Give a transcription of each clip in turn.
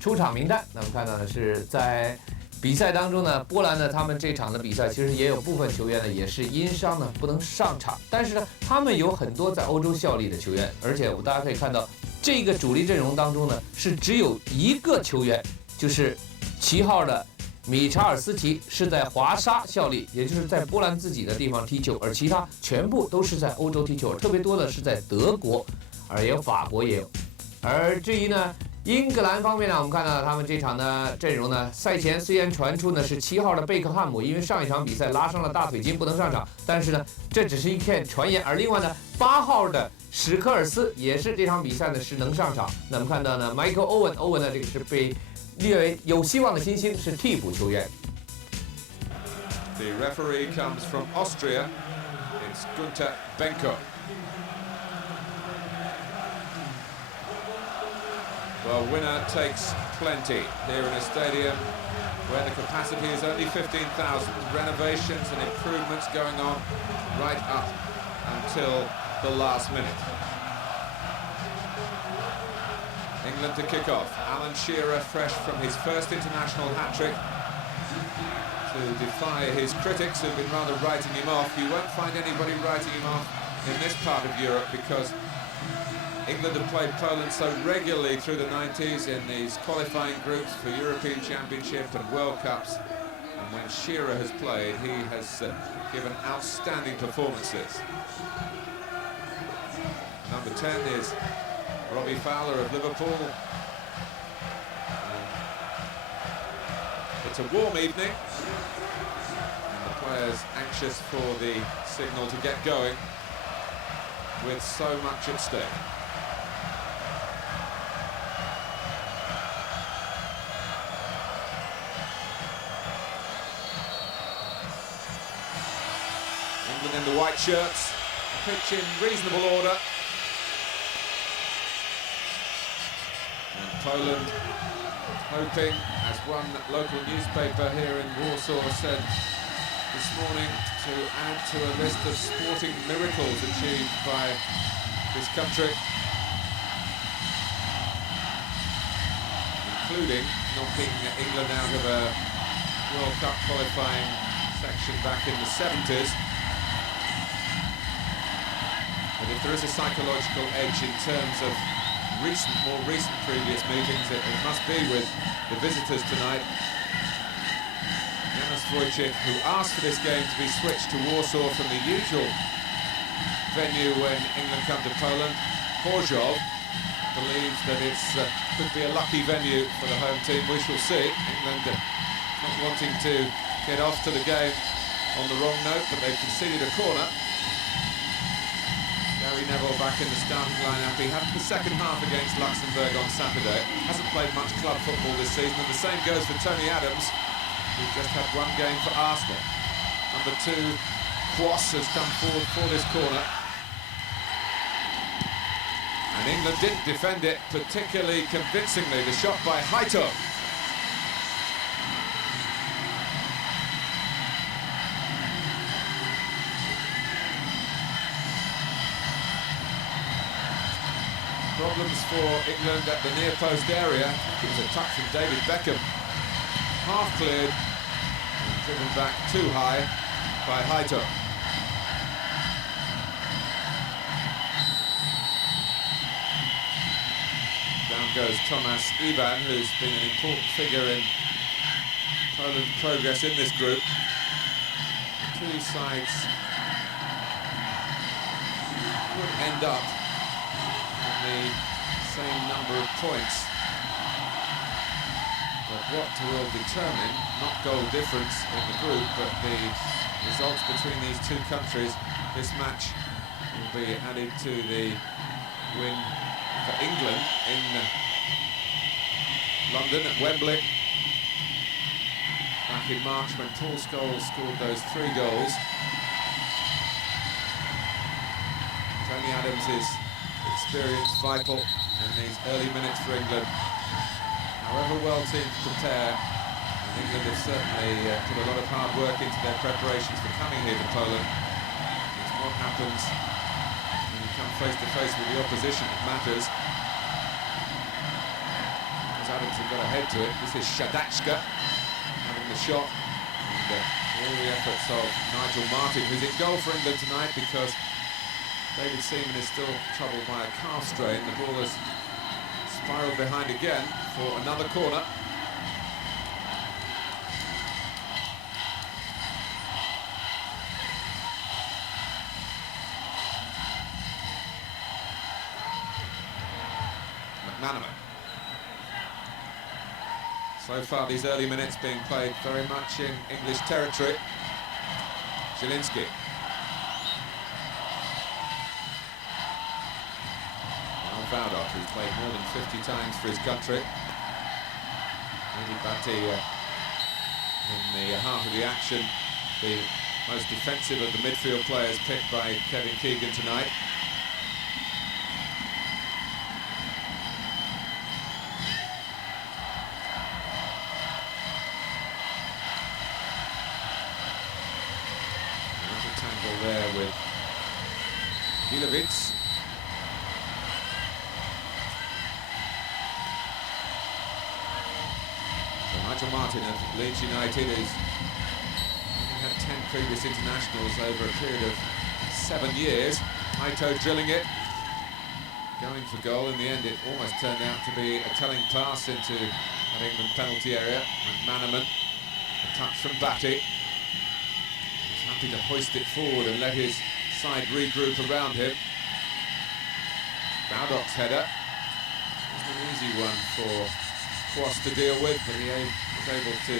出场名单。那我们看到的是在比赛当中呢，波兰呢，他们这场的比赛其实也有部分球员呢也是因伤呢不能上场，但是呢，他们有很多在欧洲效力的球员，而且大家可以看到，这个主力阵容当中呢是只有一个球员，就是7号的米查尔斯奇是在华沙效力，也就是在波兰自己的地方踢球，而其他全部都是在欧洲踢球，特别多的是在德国，而也有法国也有。而至于呢，英格兰方面呢，我们看到他们这场的阵容呢，赛前虽然传出呢是7号的贝克汉姆，因为上一场比赛拉伤了大腿筋不能上场，但是呢，这只是一片传言。而另外呢，8号的史科尔斯也是这场比赛呢是能上场。那我们看到呢，Michael Owen 呢这个是被列为有希望的新星，是替补球员。The referee comes from Austria. It's Gunter Benko. Well, winner takes plenty here in a stadium where the capacity is only 15,000. Renovations and improvements going on right up until the last minute. England to kick off. Alan Shearer, fresh from his first international hat-trick, to defy his critics who've been rather writing him off. You won't find anybody writing him off in this part of Europe because England have played Poland so regularly through the 90s in these qualifying groups for European Championship and World Cups. And when Shearer has played, he has given outstanding performances. Number 10 is Robbie Fowler of Liverpool. It's a warm evening, and the players anxious for the signal to get going with so much at stake. England in the white shirts, pitch in reasonable order. And Poland hoping, as one local newspaper here in Warsaw said this morning, to add to a list of sporting miracles achieved by this country, including knocking England out of a World Cup qualifying section back in the 70s. But if there is a psychological edge in terms of more recent previous meetings, it must be with the visitors tonight. Janusz Wojcik, who asked for this game to be switched to Warsaw from the usual venue when England come to Poland, Horzhov believes that it could be a lucky venue for the home team. We shall see. England not wanting to get off to the game on the wrong note, but they've conceded a corner. Gary Neville back in the starting lineup. He had the second half against Luxembourg on Saturday. Hasn't played much club football this season, and the same goes for Tony Adams, who just had one game for Arsenal. Number 2, Kwas, has come forward for this corner. And England didn't defend it particularly convincingly. The shot by Haito. Problems for England at the near post area. It was a touch from David Beckham. Half cleared and driven back too high by Haito. Down goes Tomasz Iwan, who's been an important figure in Poland's progress in this group. The two sides would end up the same number of points, but what will determine, not goal difference in the group, but the results between these two countries, this match will be added to the win for England in London at Wembley back in March when Paul Scholes scored those 3 goals. Tony Adams is experience vital in these early minutes for England. However well teams prepare, and England have certainly put a lot of hard work into their preparations for coming here to Poland. It's what happens when you come face to face with the opposition that matters. Netherlands Adams have got a head to it. This is Shadachka having the shot. And all the efforts of Nigel Martin, who's in goal for England tonight because David Seaman is still troubled by a calf strain. The ball has spiralled behind again for another corner. McManaman. So far these early minutes being played very much in English territory. Zielinski. Valdok, who's played more than 50 times for his country. Really Batty in the heart of the action, the most defensive of the midfield players picked by Kevin Keegan tonight. There's a tangle there with Gilovic. Nigel Martin of Leeds United has only had 10 previous internationals over a period of 7 years. Haito drilling it, going for goal. In the end, it almost turned out to be a telling pass into an England penalty area. McManaman, a touch from Batty. He's happy to hoist it forward and let his side regroup around him. Baldok's header. It's an easy one for Kwas to deal with, but he was able to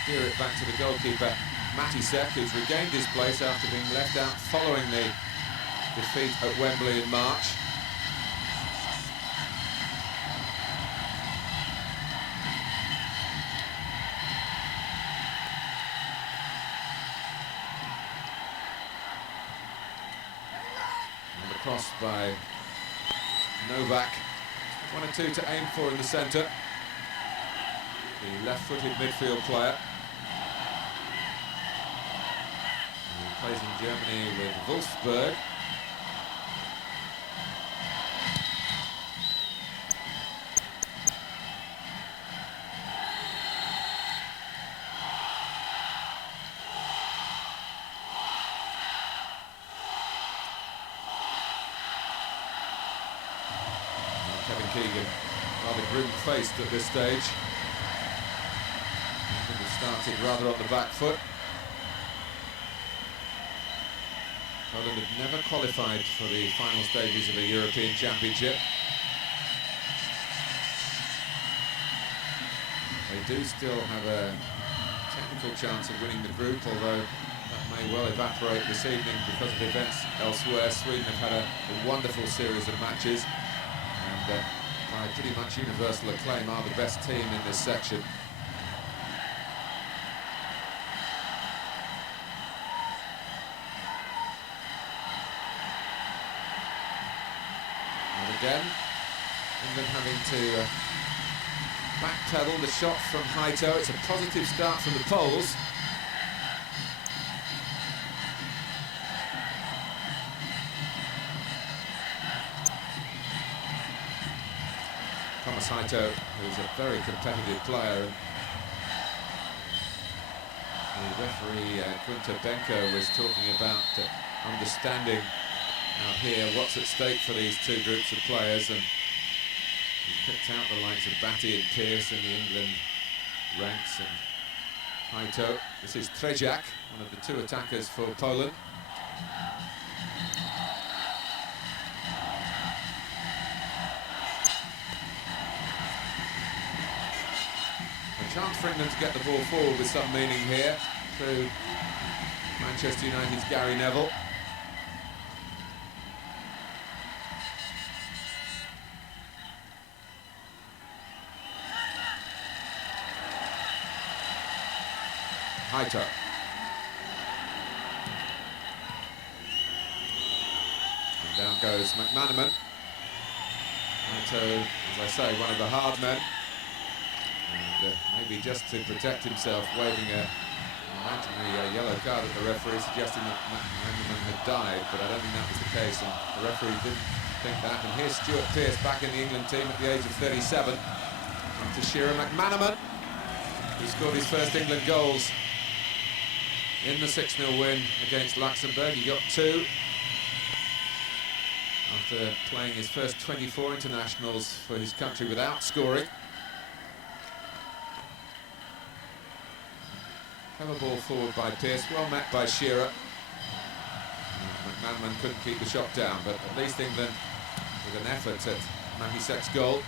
steer it back to the goalkeeper Matisek, who's regained his place after being left out following the defeat at Wembley in March. And the cross by Novak. 1 or 2 to aim for in the centre. The left-footed midfield player. He plays in Germany with Wolfsburg. And Kevin Keegan rather grim-faced at this stage. Started rather on the back foot. Poland have never qualified for the final stages of a European Championship. They do still have a technical chance of winning the group, although that may well evaporate this evening because of events elsewhere. Sweden have had a wonderful series of matches and by pretty much universal acclaim are the best team in this section. Again, England having to backpedal the shot from Haito. It's a positive start from the Poles. Thomas Haito, who's a very competitive player. The referee Gunter Benko was talking about understanding out here what's at stake for these two groups of players, and he's picked out the likes of Batty and Pearce in the England ranks, and Haito. This is Trejak, one of the two attackers for Poland. A chance for England to get the ball forward with some meaning here through Manchester United's Gary Neville. Haito. And down goes McManaman. Haito, as I say, one of the hard men. And maybe just to protect himself, waving a imaginary yellow card at the referee, suggesting that McManaman had died, but I don't think that was the case, and the referee didn't think that. And here's Stuart Pearce back in the England team at the age of 37. After Shearer, McManaman, who scored his first England goals in the 6-0 win against Luxembourg. He got 2 after playing his first 24 internationals for his country without scoring. Clever ball forward by Pearce, well met by Shearer. McManaman couldn't keep the shot down, but at least England with an effort at Matty Sek's goal.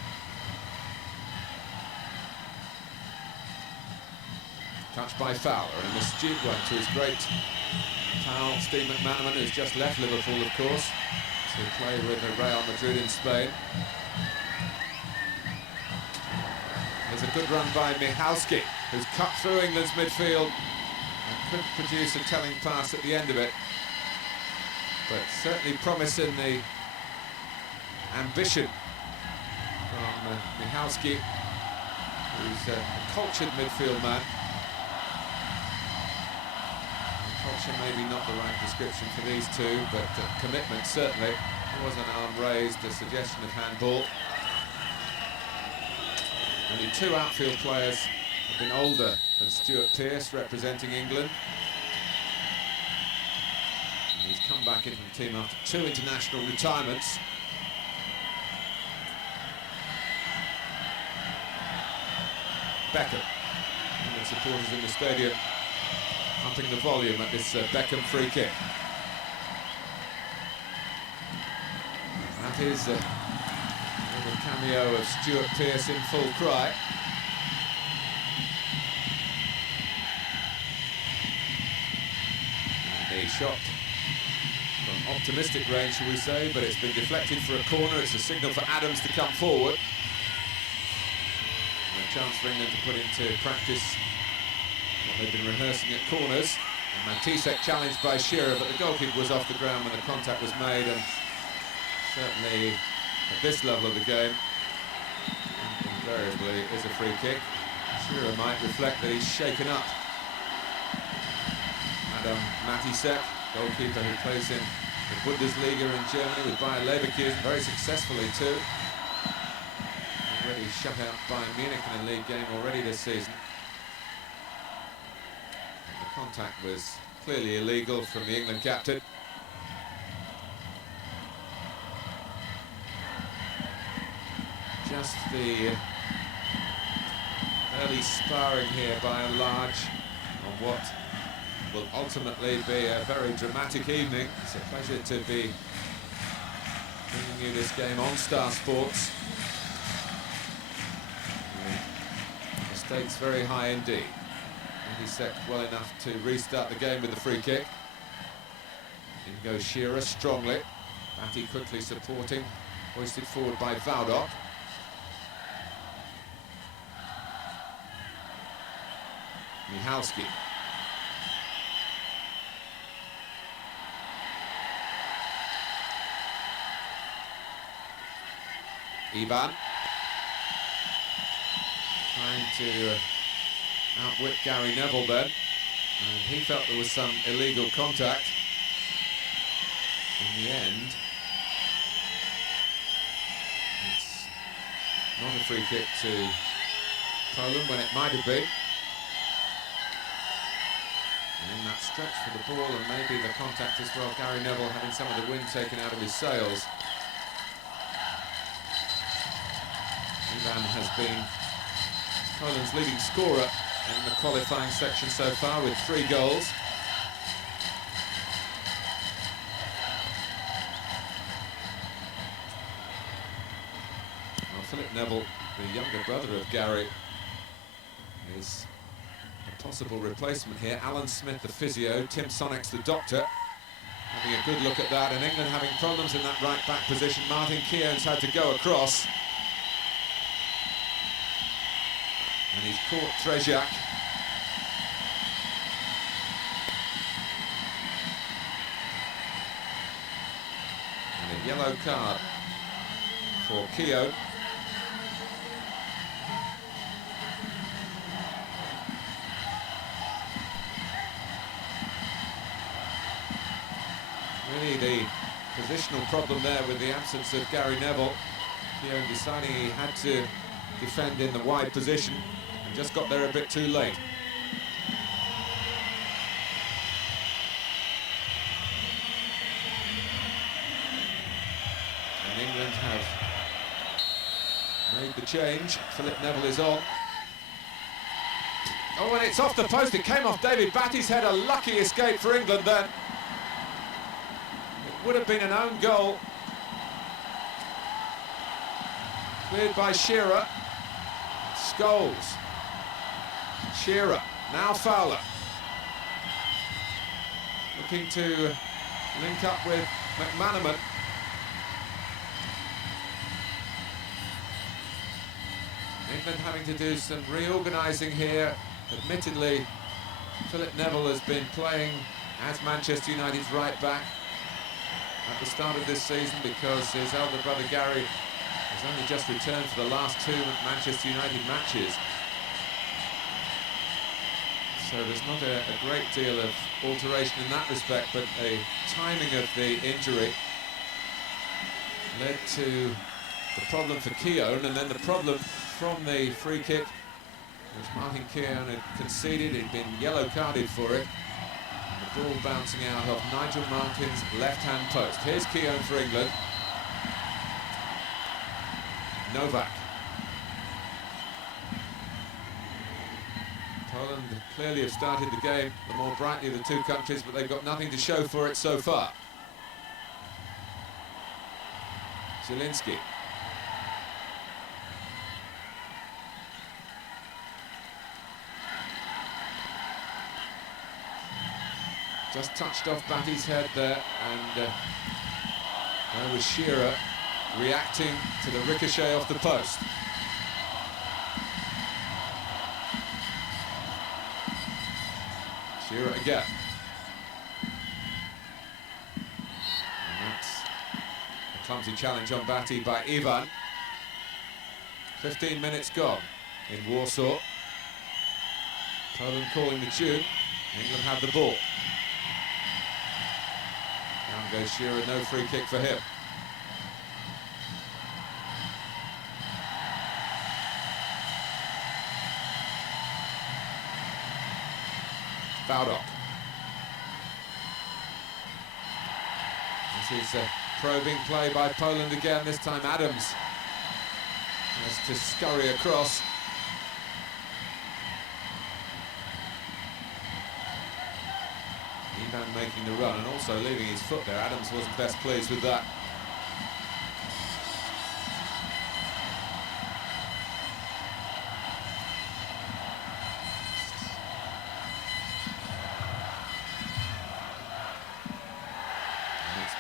Touched by Fowler, and an astute one to his great pal Steve McManaman, who's just left Liverpool, of course, to play with Real Madrid in Spain. There's a good run by Michalski, who's cut through England's midfield and could produce a telling pass at the end of it. But certainly promising the ambition from Michalski, who's a cultured midfield man. Culture maybe not the right description for these two, but commitment certainly. There was an arm raised, a suggestion of handball. Only 2 outfield players have been older than Stuart Pearce representing England. And he's come back into the team after 2 international retirements. Beckham, and the supporters in the stadium upping the volume at this Beckham free kick. That is a little cameo of Stuart Pearce in full cry. And a shot from optimistic range, shall we say, but it's been deflected for a corner. It's a signal for Adams to come forward. And a chance for England to put into practice what they've been rehearsing at corners. And Matisek challenged by Shearer, but the goalkeeper was off the ground when the contact was made, and certainly at this level of the game, invariably is a free kick. Shearer might reflect that he's shaken up. Adam Matisek, goalkeeper who plays in the Bundesliga in Germany with Bayer Leverkusen, very successfully too. Already shut out Bayern Munich in a league game already this season. Contact was clearly illegal from the England captain. Just the early sparring here by and large on what will ultimately be a very dramatic evening. It's a pleasure to be bringing you this game on Star Sports. The stakes very high indeed. Matisek well enough to restart the game with the free kick. In goes Shearer strongly. Batty quickly supporting, hoisted forward by Vaudok. Michalski. Ivan. Trying to outwit Gary Neville then, and he felt there was some illegal contact. In the end, it's not a free kick to Poland when it might have been. And in that stretch for the ball, and maybe the contact as well, Gary Neville having some of the wind taken out of his sails. Ivan has been Poland's leading scorer in the qualifying section so far with 3 goals. Well, Philip Neville, the younger brother of Gary, is a possible replacement here. Alan Smith, the physio, Tim Sonnex, the doctor, having a good look at that, and England having problems in that right back position. Martin Keown's had to go across. And he's caught Trezak. And a yellow card for Keown. Really the positional problem there with the absence of Gary Neville. Keown deciding he had to defend in the wide position and just got there a bit too late. And England have made the change. Philip Neville is on. Oh, and it's off the post. It came off David Batty's head. A lucky escape for England then. It would have been an own goal. Cleared by Shearer. Scholes. Shearer. Now Fowler. Looking to link up with McManaman. England having to do some reorganising here. Admittedly, Philip Neville has been playing as Manchester United's right back at the start of this season because his elder brother Gary has only just returned for the last 2 Manchester United matches. So there's not a great deal of alteration in that respect, but a timing of the injury led to the problem for Keown, and then the problem from the free kick, which Martin Keown had conceded. He'd been yellow carded for it. And the ball bouncing out of Nigel Martin's left-hand post. Here's Keown for England. Novak. Poland clearly have started the game the more brightly of the two countries, but they've got nothing to show for it so far. Zielinski. Just touched off Batty's head there, and there was Shearer reacting to the ricochet off the post. Shearer again. And that's a clumsy challenge on Batty by Ivan. 15 minutes gone in Warsaw. Poland calling the tune. England have the ball. Down goes Shearer, no free kick for him. Baldock. This is a probing play by Poland again. This time Adams has to scurry across. Ivan making the run and also leaving his foot there. Adams wasn't best pleased with that.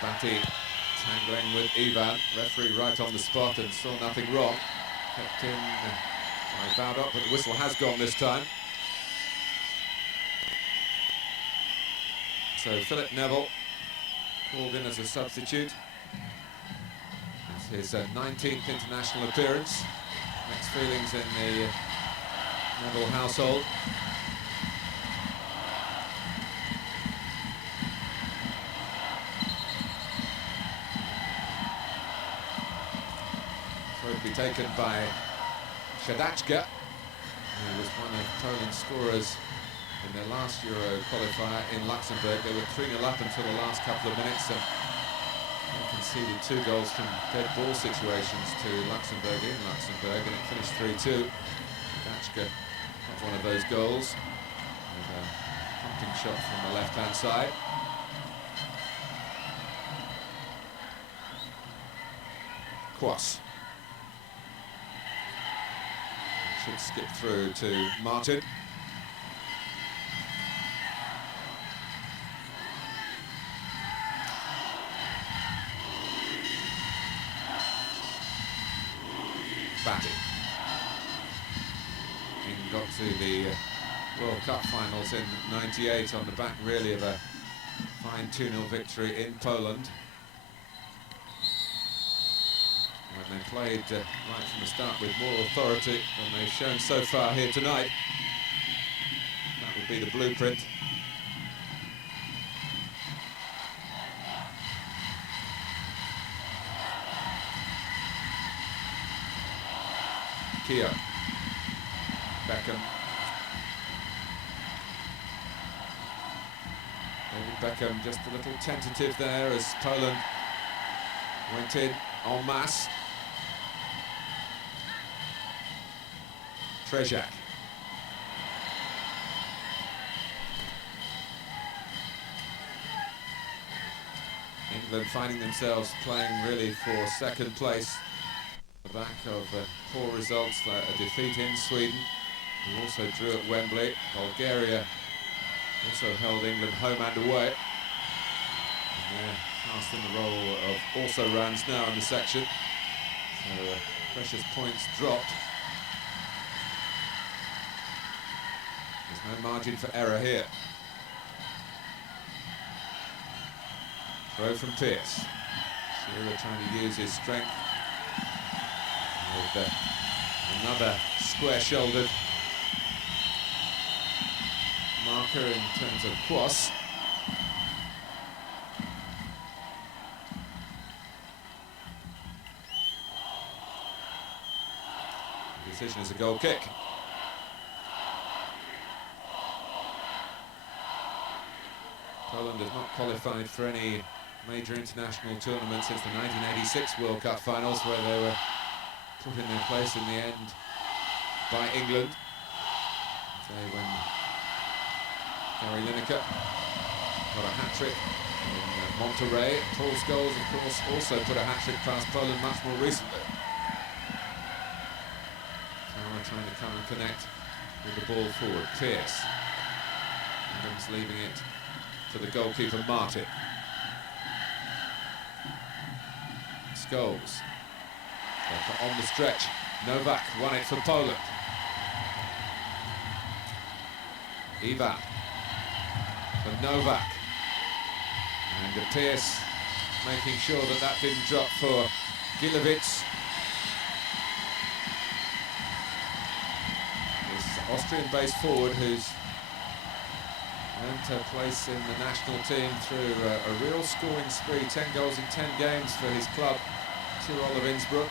Batty tangling with Ivan, referee right on the spot and saw nothing wrong. Kept in by Baldock, but the whistle has gone this time. So Philip Neville called in as a substitute. It's his 19th international appearance. Mixed feelings in the Neville household. To be taken by Shadachka, who was one of Poland's scorers in their last Euro qualifier in Luxembourg. They were 3-0 up until the last couple of minutes and they conceded 2 goals from dead ball situations to Luxembourg in Luxembourg, and it finished 3-2. Shadachka got one of those goals with a pumping shot from the left-hand side. Kwas. Should skip through to Martin. Batty. England got to the World Cup finals in '98 on the back really of a fine 2-0 victory in Poland. When they played right from the start with more authority than they've shown so far here tonight. That would be the blueprint. Keogh. Beckham. David Beckham just a little tentative there as Poland went in en masse. Trezak. England finding themselves playing really for second place. The back of poor results, a defeat in Sweden, who also drew at Wembley. Bulgaria also held England home and away. And they're cast in the role of also-rans now in the section. So precious points dropped. There's no margin for error here. Throw from Pearce. Shearer trying to use his strength. With another square-shouldered marker in terms of Kwas. The decision is a goal kick. Poland has not qualified for any major international tournament since the 1986 World Cup finals, where they were put in their place in the end by England. When Gary Lineker got a hat-trick in Monterrey. Paul Scholes, of course, also put a hat-trick past Poland much more recently. Tower trying to come and connect with the ball forward. Pearce. England's leaving it to the goalkeeper, Martin. Scholes. On the stretch, Novak won it for Poland. Ivan for Novak. And Pearce making sure that that didn't drop for Gilovic. This Austrian-based forward who's earned a place in the national team through a real scoring spree, 10 goals in 10 games for his club, Tirol of Innsbruck.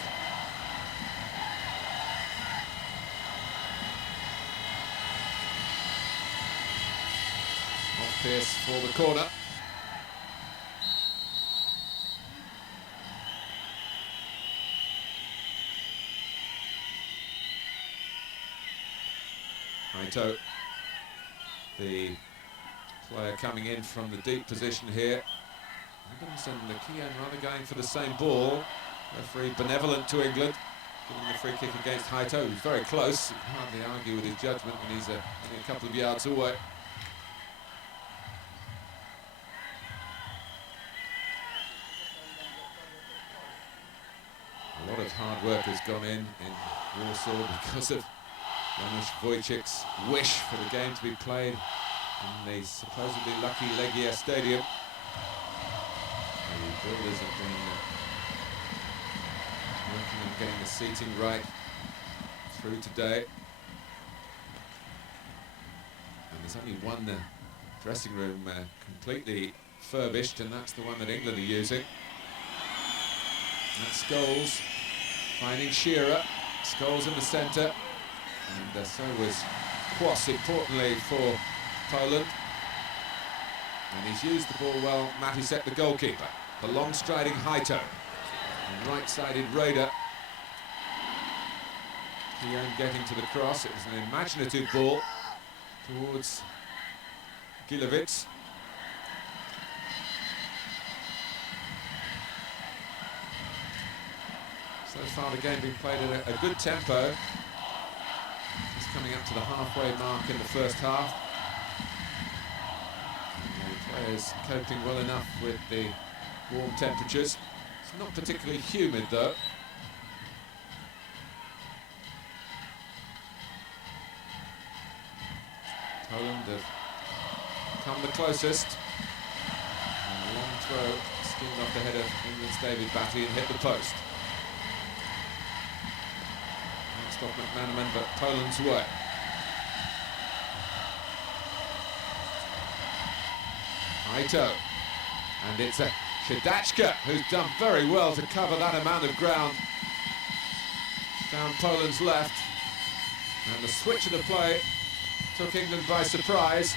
Off Pearce for the corner. Haito, the player coming in from the deep position here. Adams and Keogh rather going for the same ball. Referee benevolent to England, giving the free kick against Haito, who's very close. You can hardly argue with his judgment when he's only a couple of yards away. A lot of hard work has gone in Warsaw because of Janusz Wojcik's wish for the game to be played in the supposedly lucky Legia Stadium. The builders have been working on getting the seating right through today. And there's only one dressing room completely furbished, and that's the one that England are using. And that's Scholes finding Shearer. Scholes in the centre. And so was Kwas, importantly, for Poland. And he's used the ball well, Matisek, the goalkeeper. The long-striding Haito. And right-sided Raider. Keogh getting to the cross. It was an imaginative ball towards Gilovic. So far the game being played at a good tempo. Just coming up to the halfway mark in the first half. And the players coping well enough with the warm temperatures. It's not particularly humid though. Poland have come the closest. And a long throw skimmed off the head of England's David Batty and hit the post. Next off McManaman, but Poland's way. Haito. And it's a Shadachka who's done very well to cover that amount of ground down Poland's left. And the switch of the play took England by surprise.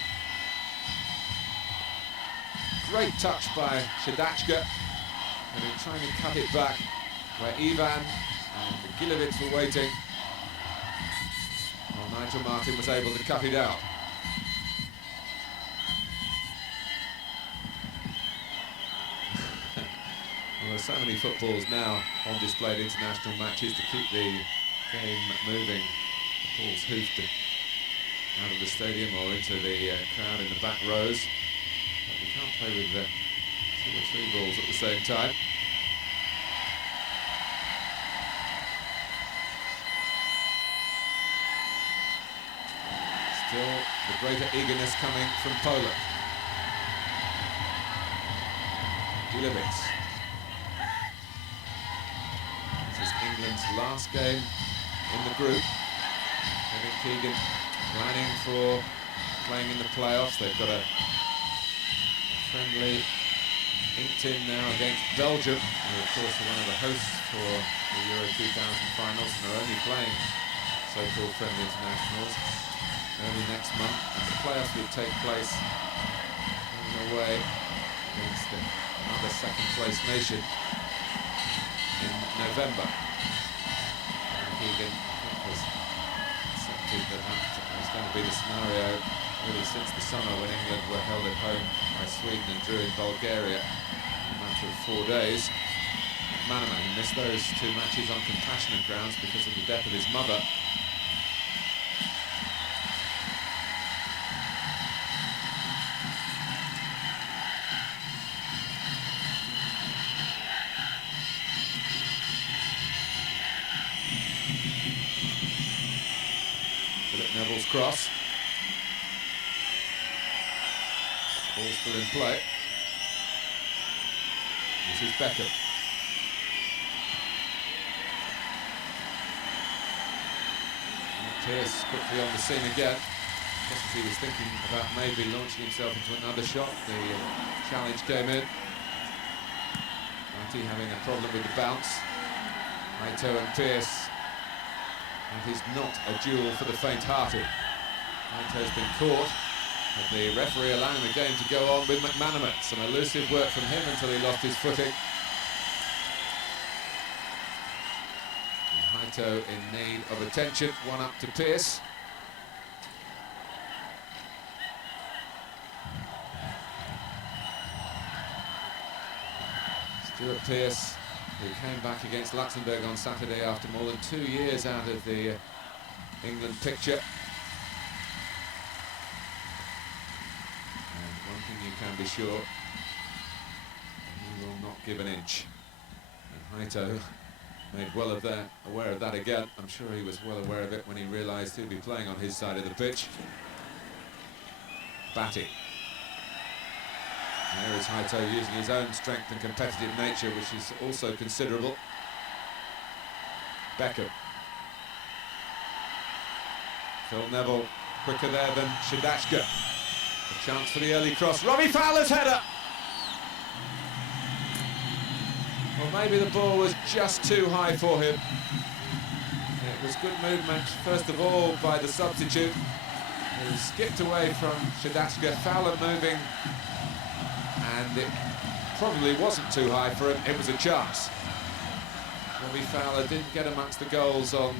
Great touch by Shedachka, and in trying to cut it back where Ivan and Gilovic were waiting. Well, Nigel Martin was able to cut it out. Well, there's so many footballs now on display at international matches to keep the game moving. The ball's hoofed out of the stadium or into the crowd in the back rows. But we can't play with 2 or 3 balls at the same time. Still the greater eagerness coming from Poland. Gilovic. This is England's last game in the group. Kevin Keegan planning for playing in the playoffs. They've got a friendly inked in now against Belgium, who of course are one of the hosts for the Euro 2000 finals and are only playing so-called friendly internationals early next month, and the playoffs will take place in a way against another second-place nation in November. And Keegan, I think, was accepted that was going to be the scenario really since the summer when England were held at home by Sweden and drew in Bulgaria in a matter of 4 days. Manaman missed those 2 matches on compassionate grounds because of the death of his mother. Neville's cross. Ball still in play. This is Beckham. Pearce quickly on the scene again. Just as he was thinking about maybe launching himself into another shot, the challenge came in. Marty having a problem with the bounce. Naito and Pearce. It is not a duel for the faint-hearted. Naito's been caught, but the referee allowing the game to go on with McManaman. Some elusive work from him until he lost his footing. And Naito in need of attention, 1 up to Pearce. Stuart Pearce, who came back against Luxembourg on Saturday after more than 2 years out of the England picture. And one thing you can be sure, he will not give an inch. And Naito made well aware of that again. I'm sure he was well aware of it when he realised he'd be playing on his side of the pitch. Batty. There is Naito using his own strength and competitive nature, which is also considerable. Beckham. Phil Neville quicker there than Shedachka. A chance for the early cross. Robbie Fowler's header! Well, maybe the ball was just too high for him. It was good movement, first of all, by the substitute, who skipped away from Shedachka. Fowler moving, and it probably wasn't too high for him. It was a chance. Robbie Fowler didn't get amongst the goals on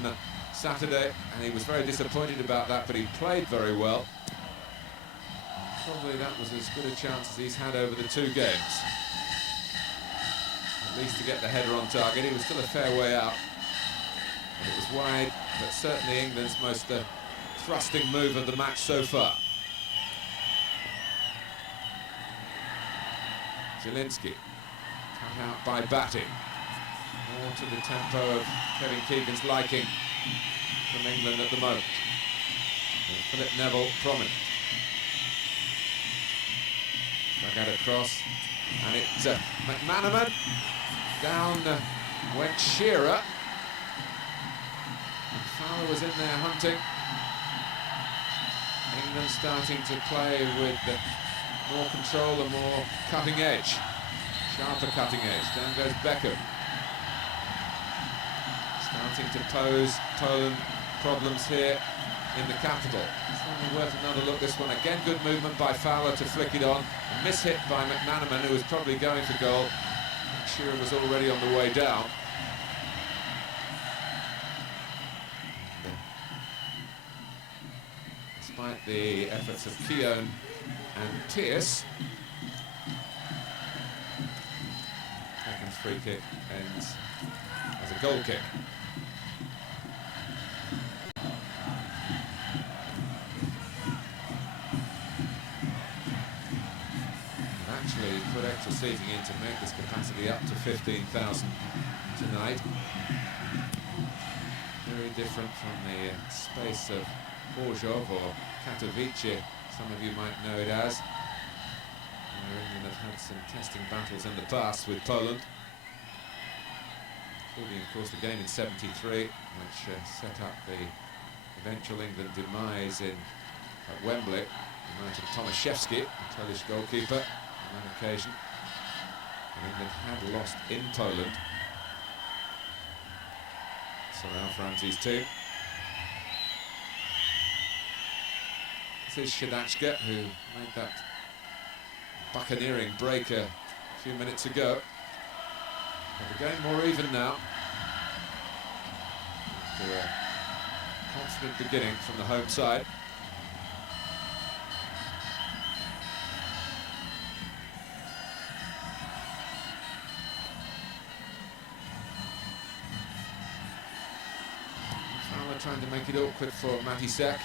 Saturday, and he was very disappointed about that, but he played very well. Probably that was as good a chance as he's had over the 2 games. At least to get the header on target. He was still a fair way out. And it was wide, but certainly England's most thrusting move of the match so far. Zielinski, cut out by Batty. More to the tempo of Kevin Keegan's liking from England at the moment. And Philip Neville prominent. Dug out across, and it's McManaman. Down went Shearer. And Fowler was in there hunting. England starting to play with more control and more cutting edge. Sharper cutting edge. Down goes Beckham. Starting to pose Poland problems here in the capital. It's only worth another look, this one. Again, good movement by Fowler to flick it on. A miss-hit by McManaman, who was probably going for goal. Shearer was already on the way down. Despite the efforts of Keown and Pierce, second free kick ends as a goal kick. Actually put extra seating in to make this capacity up to 15,000 tonight. Very different from the space of Borzov or Katowice, some of you might know it as. Where England have had some testing battles in the past with Poland. Including, of course, the game in '73, which set up the eventual England demise at Wembley. The night of Tomaszewski, the Polish goalkeeper, on that occasion. And England had lost in Poland. So Ralph Ramsey's team. This is Shadachka, who made that buccaneering break a few minutes ago. But the game more even now. After a confident beginning from the home side. Fowler trying to make it awkward for Matisek.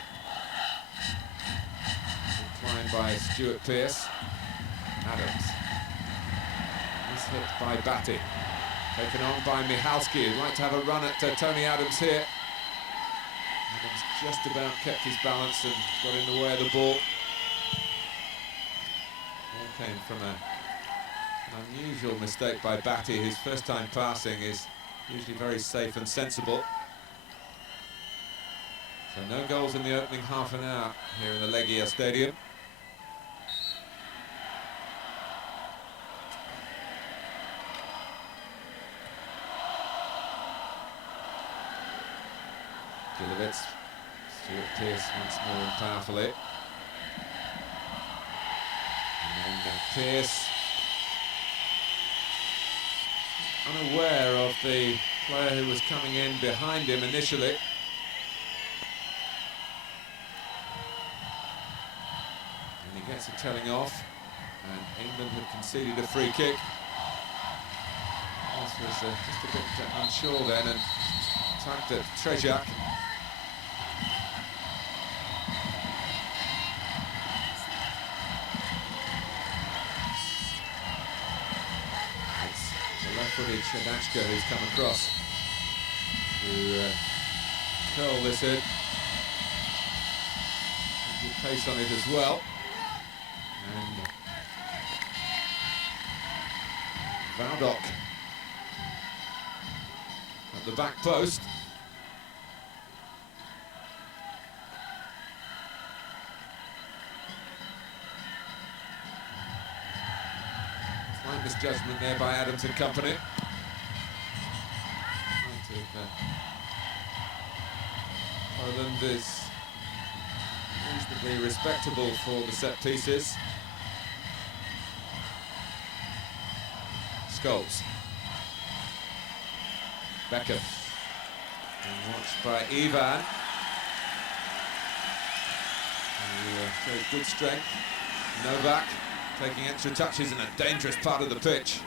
Declined by Stuart Pearce. Adams. This hit by Batty. Taken on by Michalski, who'd like to have a run at Tony Adams here. Adams just about kept his balance and got in the way of the ball. All came from an unusual mistake by Batty. His first time passing is usually very safe and sensible. So no goals in the opening half an hour here in the Legia Stadium. Gilovitz, Stuart Pearce once more and powerfully. And then Pearce, unaware of the player who was coming in behind him initially. And he gets a telling off, and England had conceded a free kick. This was just a bit unsure then, and tagged at Trejak. Left-footed Shadachka who's come across to curl this in. Good pace on it as well. And Valdok at the back post. Slight misjudgment there by Adams and company. Poland is reasonably respectable for the set pieces. Scholes. Becker. And watched by Ivan. Who showed good strength. Novak taking extra touches in a dangerous part of the pitch.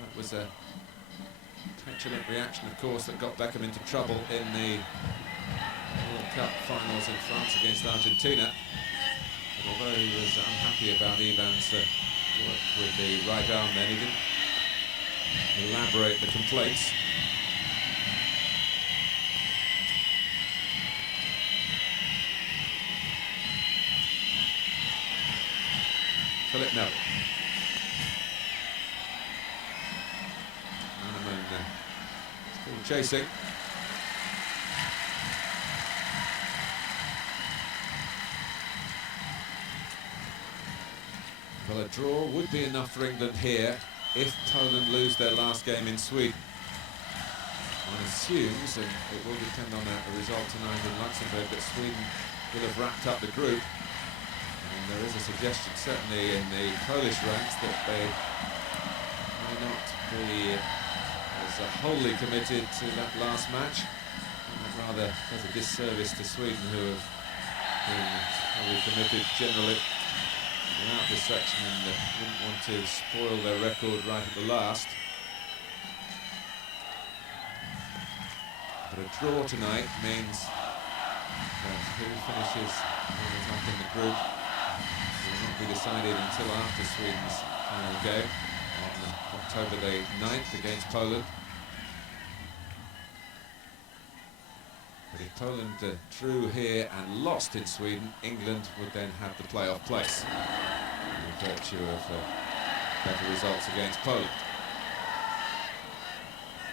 That was a petulant reaction, of course, that got Beckham into trouble in the World Cup finals in France against Argentina. But although he was unhappy about Ivan's work with the right arm then, he didn't elaborate the complaints. Philip Neville. Still chasing. Well, a draw would be enough for England here if Poland lose their last game in Sweden. One assumes, and it will depend on a result tonight in Luxembourg, that Sweden will have wrapped up the group. And there is a suggestion, certainly in the Polish ranks, that they may not be as wholly committed to that last match. And rather does a disservice to Sweden, who have been wholly committed generally throughout this section, and wouldn't want to spoil their record right at the last. But a draw tonight means that who finishes up in the group will not be decided until after Sweden's final game on October the 9th against Poland. But if Poland drew here and lost in Sweden, England would then have the playoff place in virtue of better results against Poland.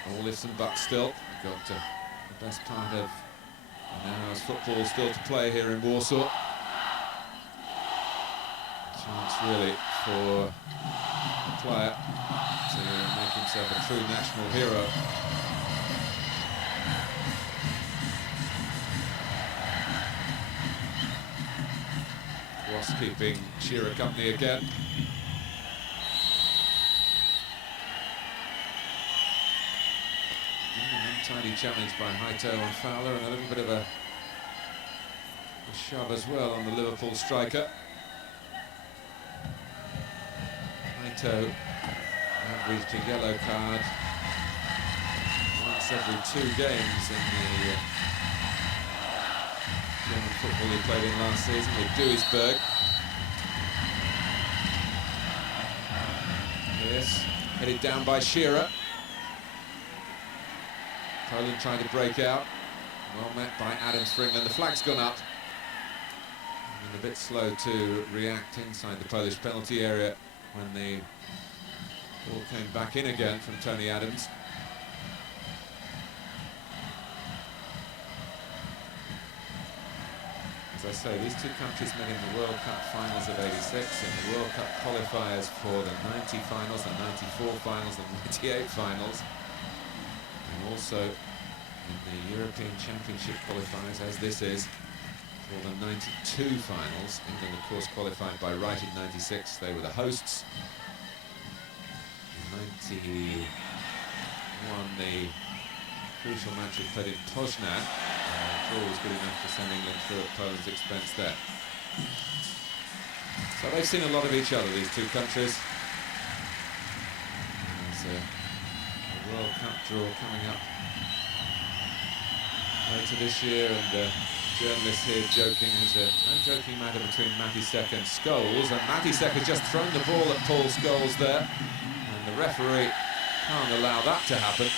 All ifs and buts still. We've got the best part of an hour's football still to play here in Warsaw. Chance really for a player to make himself a true national hero. Ross keeping Shearer company again. Tiny challenge by Haito on Fowler, and a little bit of a shove as well on the Liverpool striker. Haito averaged a yellow card once every 2 games in the German football he played in last season with Duisburg. Yes, headed down by Shearer. Poland trying to break out. Well met by Adams for England. The flag's gone up. And a bit slow to react inside the Polish penalty area when the ball came back in again from Tony Adams. As I say, these two countries met in the World Cup finals of '86 and the World Cup qualifiers for the '90 finals, the '94 finals, the '98 finals. And also in the European Championship qualifiers, as this is, for the '92 finals. England, of course, qualified by right in '96. They were the hosts. In '91, the crucial match was played in Poznan. Draw was good enough to send England through at Poland's expense there. So they've seen a lot of each other, these two countries. There's a World Cup draw coming up later this year, and the journalist here joking, there's a joking matter between Matisek and Scholes, and Matisek has just thrown the ball at Paul Scholes there, and the referee can't allow that to happen.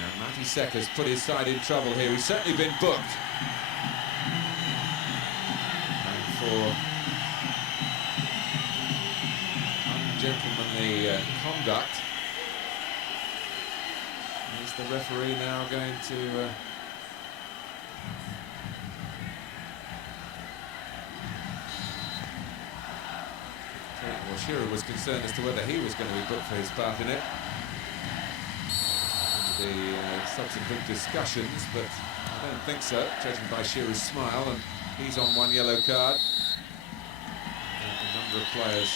Now Matisek has put his side in trouble here. He's certainly been booked. For ungentlemanly conduct. Is the referee now going to well, Shearer was concerned as to whether he was going to be booked for his part in it. The subsequent discussions, but I don't think so, judging by Shearer's smile, and he's on 1 yellow card. A number of players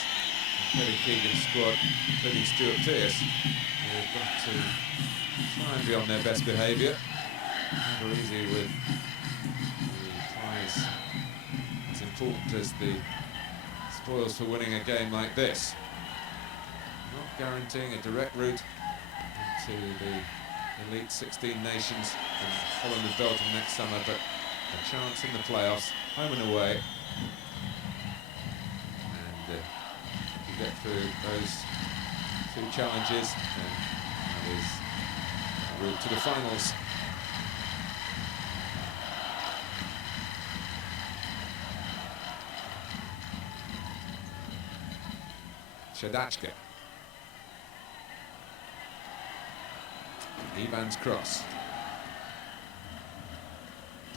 in Kevin Keegan's squad, including Stuart Pearce, who've got to try and be on their best behaviour. Never easy with the prize as important as the spoils for winning a game like this. Not guaranteeing a direct route into the Elite 16 nations in Holland and Belgium next summer, but a chance in the playoffs, home and away. And if you get through those 2 challenges, then that is the route to the finals. Shadachka. Ivan's cross.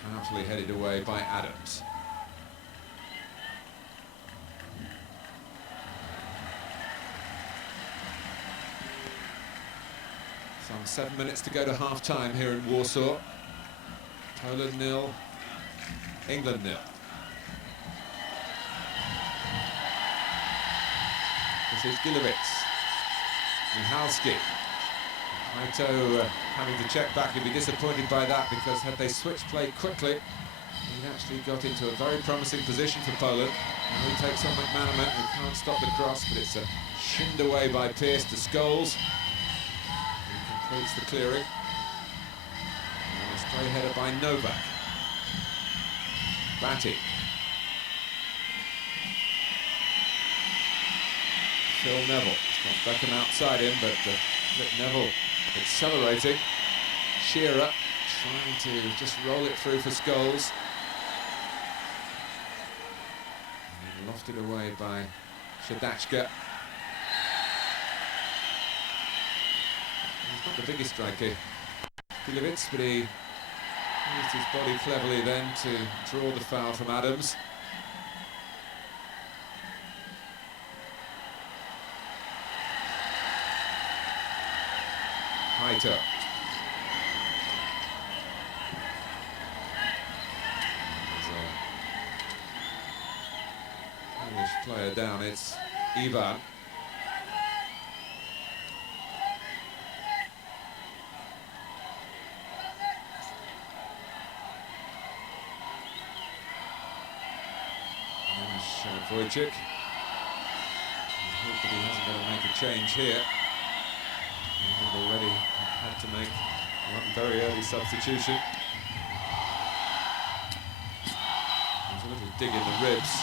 Powerfully headed away by Adams. Some 7 minutes to go to half-time here in Warsaw. Poland 0, England 0. This is Gilewicz. Michalski. Haito having to check back. He'd be disappointed by that, because had they switched play quickly, he'd actually got into a very promising position for Poland. Now he takes on McManaman, who can't stop the cross, but it's shinned away by Pearce to Scholes. He completes the clearing. And a stray header by Novak. Batty. Phil Neville. It's got Beckham outside him, but Neville accelerating. Shearer trying to just roll it through for Scholes. And lofted away by Shadachka. He's not the biggest striker, Gilewicz, but he used his body cleverly then to draw the foul from Adams. Haito. There's a Polish player down, it's Ivan. Wojciech. I hope that he hasn't got to make a change here. He's already had to make one very early substitution. There's a little dig in the ribs.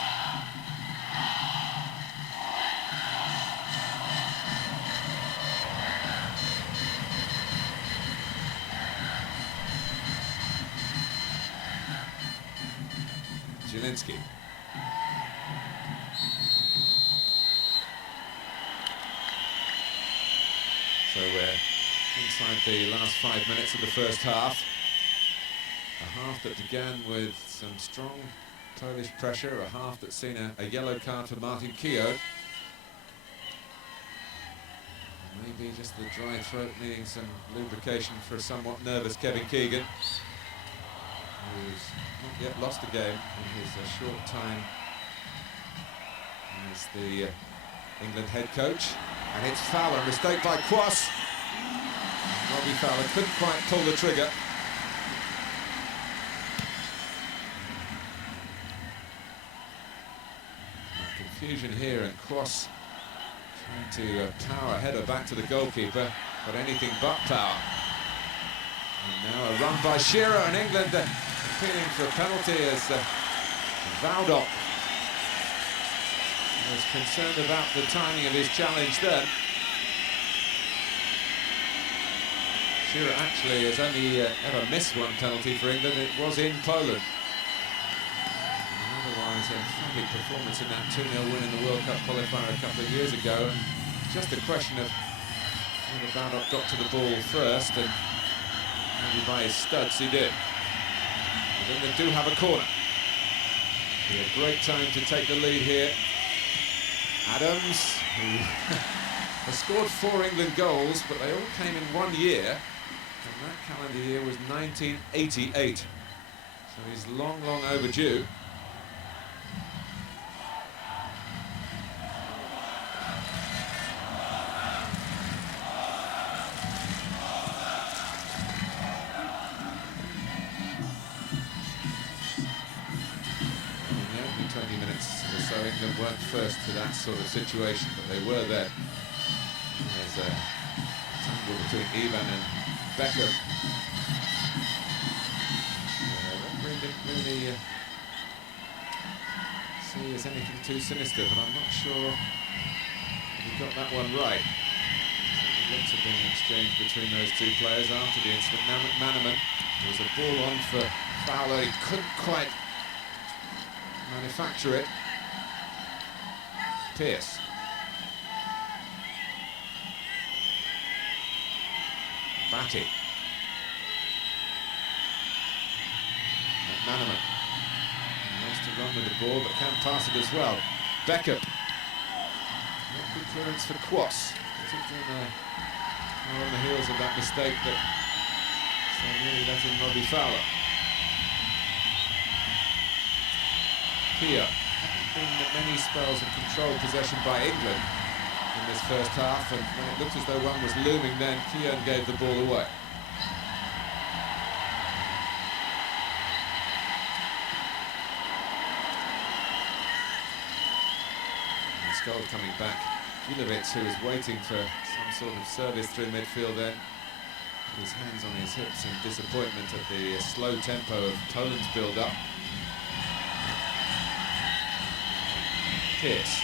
Zielinski. So we're inside the last 5 minutes of the first half. A half that began with some strong Polish pressure, a half that's seen a yellow card for Martin Keogh. Maybe just the dry throat needing some lubrication for a somewhat nervous Kevin Keegan, who's not yet lost a game in his short time as the England head coach. And it's Fowler, mistake by Kwas. Robbie Fowler couldn't quite pull the trigger. Confusion here, and Kwas trying to power header back to the goalkeeper, but anything but power. And now a run by Shearer, and England appealing for a penalty as Vaudok was concerned about the timing of his challenge then. Shearer actually has only ever missed one penalty for England. It was in Poland. Otherwise, an emphatic performance in that 2-0 win in the World Cup qualifier a couple of years ago. And just a question of whether Vaudok got to the ball first, and maybe by his studs he did. But then they do have a corner. Be a great time to take the lead here. Adams, who has scored 4 England goals, but they all came in 1 year, and that calendar year was 1988. So he's long, long overdue. England weren't first to that sort of situation, but they were there. There's a tangle between Ivan and Beckham. Referee didn't really see as anything too sinister, but I'm not sure he got that one right. There looks have been an exchange between those two players after the incident. Now McManaman, there was a ball on for Fowler, he couldn't quite manufacture it. Pearce. Batty. McManaman. He wants to run with the ball, but can't pass it as well. Beckham. Not good clearance for Kwas. On the heels of that mistake that so nearly let in Robbie Fowler. Here, haven't been many spells of controlled possession by England in this first half, and when it looked as though one was looming, then Keown gave the ball away. And Skull coming back. Gilovic, who was waiting for some sort of service through midfield then, his hands on his hips in disappointment at the slow tempo of Poland's build-up. Pierce.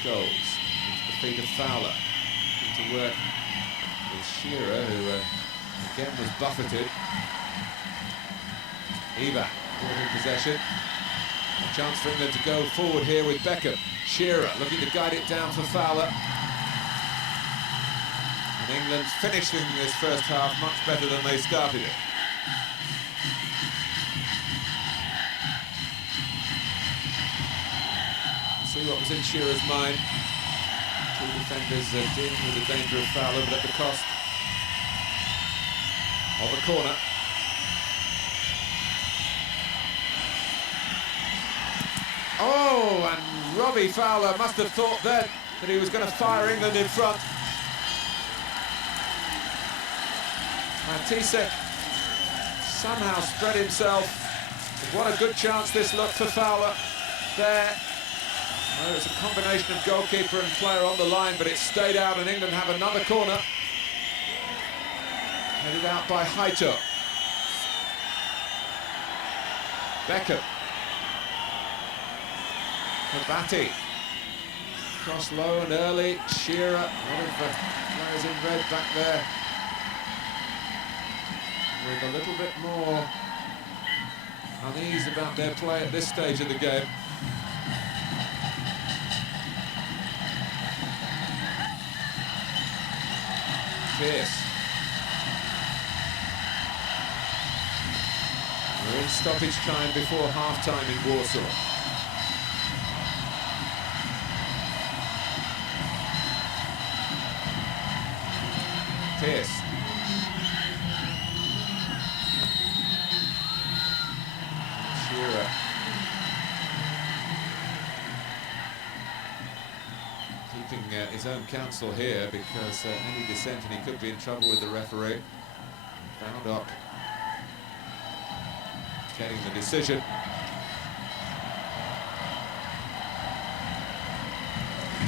Scholes into the feet of Fowler. Into work with Shearer, who again was buffeted. Eva in possession. A chance for England to go forward here with Beckham. Shearer looking to guide it down for Fowler. And England finishing this first half much better than they started it. See what was in Shearer's mind. Two defenders dealing with the danger of Fowler, but at the cost of a corner. Oh, and Robbie Fowler must have thought then that he was going to fire England in front. Matisse somehow spread himself. What a good chance this looked for Fowler there. Well, it was a combination of goalkeeper and player on the line, but it stayed out, and England have another corner. Headed out by Haito. Beckham. Kabati. Cross low and early. Shearer. A lot of players in red back there. With a little bit more unease about their play at this stage of the game. Pierce. We're in stoppage time before half-time in Warsaw. Pierce. Shearer. Keeping his own counsel here, because any dissent and he could be in trouble with the referee. Found up. Getting the decision.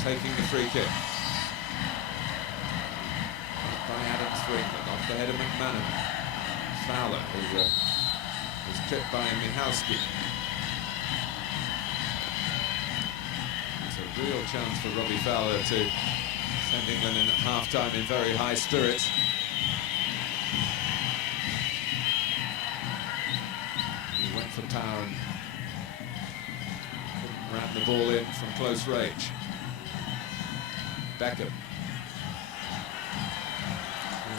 Taking the free kick. By Adams for England, off the head of McManaman. Fowler, who was tripped by Michalski. It's a real chance for Robbie Fowler to send England in at half-time in very high spirits. He went for power and couldn't ram the ball in from close range. Beckham.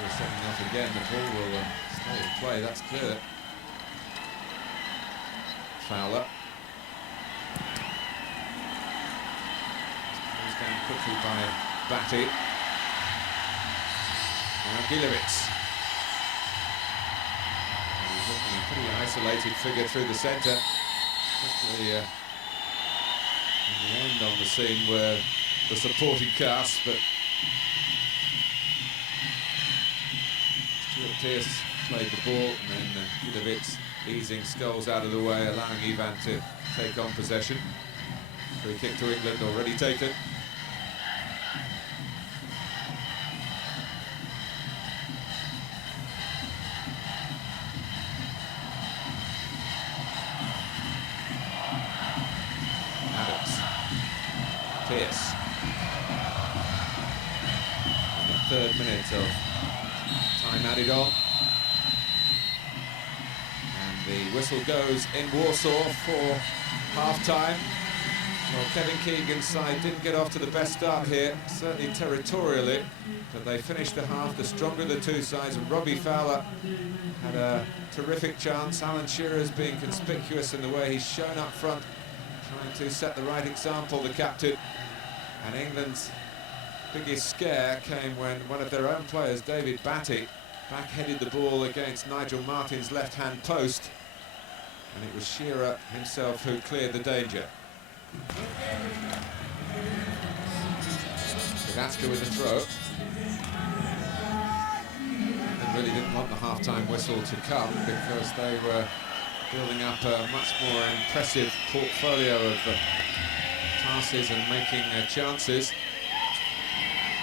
We're setting off again. The ball will stay in play, that's clear. Fowler. Goes down quickly by Batty. Now Gilovic. He's looking a pretty isolated figure through the centre. Especially in the end on the scene where the supporting cast, but Stuart Pearce played the ball, and then Gilovic easing Scholes out of the way, allowing Ivan to take on possession. Free kick to England already taken. Adams. Pierce. And the third minute of time added on. And the whistle goes in Warsaw for half-time. Well, Kevin Keegan's side didn't get off to the best start here, certainly territorially, but they finished the half the stronger of the two sides, and Robbie Fowler had a terrific chance. Alan Shearer's being conspicuous in the way he's shown up front, trying to set the right example, the captain. And England's biggest scare came when one of their own players, David Batty, back-headed the ball against Nigel Martin's left-hand post, and it was Shearer himself who cleared the danger. Gatska with the throw. They really didn't want the half-time whistle to come because they were building up a much more impressive portfolio of passes and making chances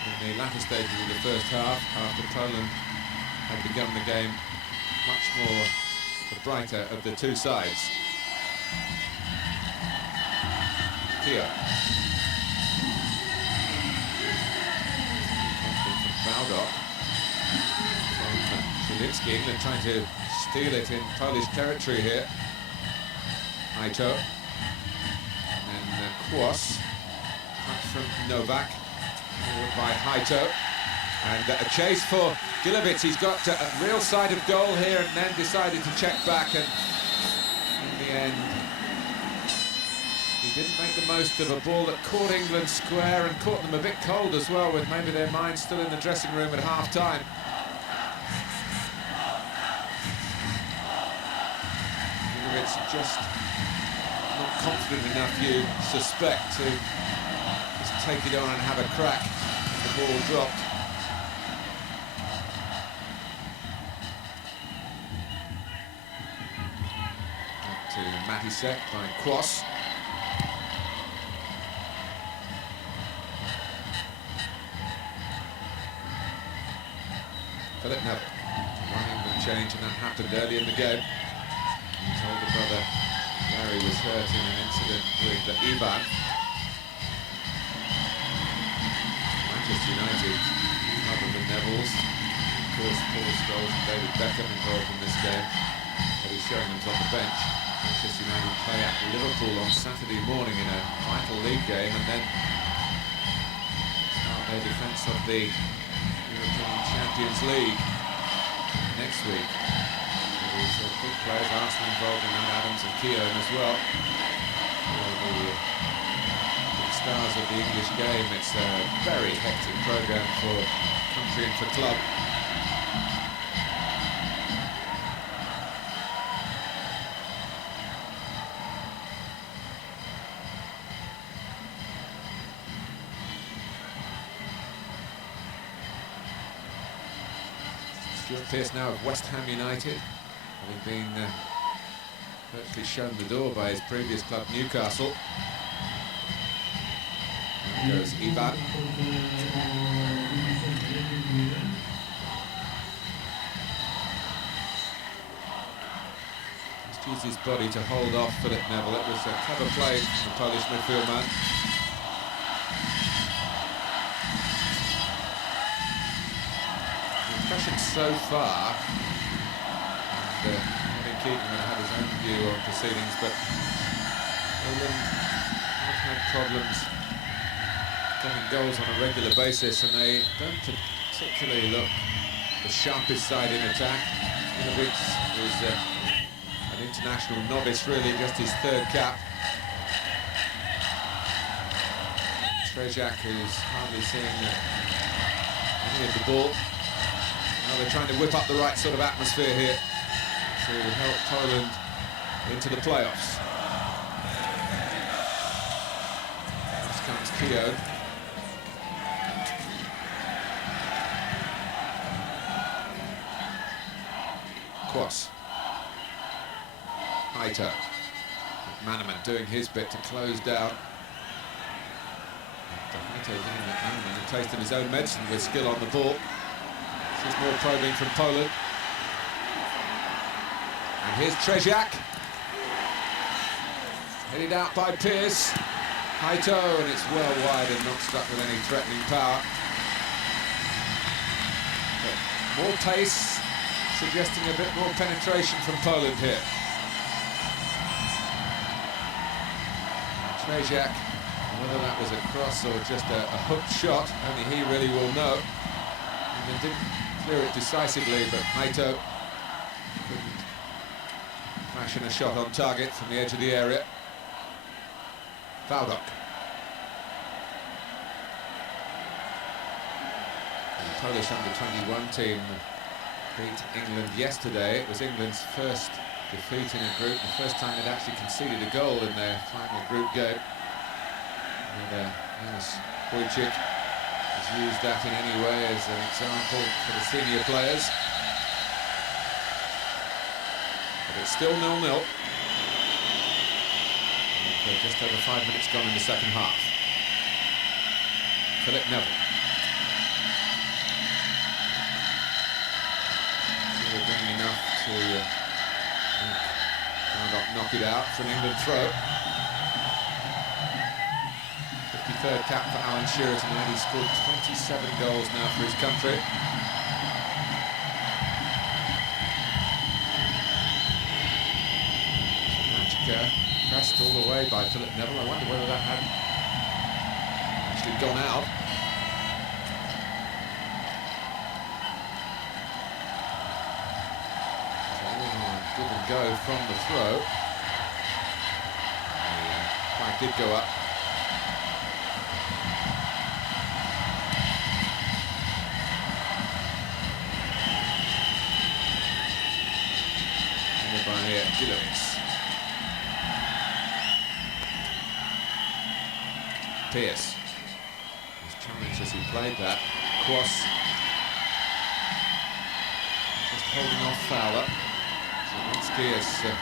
in the latter stages of the first half, after Poland had begun the game much more the brighter of the two sides. Here. Baldok from Zielinski. England trying to steal it in Polish territory here. Haito. And then Kłos. Touch from Novak. Forward by Haito. And a chase for Gilevich. He's got a real side of goal here and then decided to check back, and in the end he didn't make the most of a ball that caught England square and caught them a bit cold as well, with maybe their minds still in the dressing room at half-time. It's just not confident enough, you suspect, to just take it on and have a crack. The ball dropped. Back to Matisek by Kłos. Philip Neville running the change, and that happened early in the game. His older brother Gary was hurt in an incident with Ivan. Manchester United, other than Neville's, of course Paul Scholes and David Beckham involved in this game, but he's showing them on the bench. Manchester United play at Liverpool on Saturday morning in a vital league game, and then start their defence of the European Champions League next week. There's big players, Arsenal involved in that, Adams and Keown as well. The big stars of the English game. It's a very hectic programme for country and for club. Stuart Pearce now of West Ham United, having been virtually shown the door by his previous club, Newcastle. There goes Ivan. Just used his body to hold off Philip Neville. It was a clever play from the Polish midfield man. Impression so far, and Kevin Keegan had his own view on proceedings, but England have had problems getting goals on a regular basis, and they don't particularly look the sharpest side in attack. Gilevich was an international novice, really, just his third cap. Trejak, who's hardly seen any of the ball. Now they're trying to whip up the right sort of atmosphere here to help Poland into the playoffs. Next comes Keown. Kłos. Haito. Manaman doing his bit to close down. Haito giving Manaman a taste of his own medicine with skill on the ball. There's more probing from Poland. And here's Trejak. Headed out by Pearce. Haito, and it's well wide and not struck with any threatening power. But more pace, suggesting a bit more penetration from Poland here. Trejak Whether that was a cross or just a hooked shot, only he really will know. England didn't clear it decisively, but Haito couldn't fashion a shot on target from the edge of the area. Valdok. The Polish under-21 team beat England yesterday. It was England's first defeat in a group, the first time they'd actually conceded a goal in their final group game. And Janis Wojcik has used that in any way as an example for the senior players. But it's still 0-0. Just over 5 minutes gone in the second half. Philip Neville. Still doing enough to knock it out for an England throw. 53rd cap for Alan Shearer tonight. He's scored 27 goals now for his country. Pressed all the way by Philip Neville. I wonder whether that had actually gone out. So, give and go from the throw. The flag did go up. And by Gilovic. Pierce was challenged as he played that. Cross just holding off Fowler. Zelensky has hit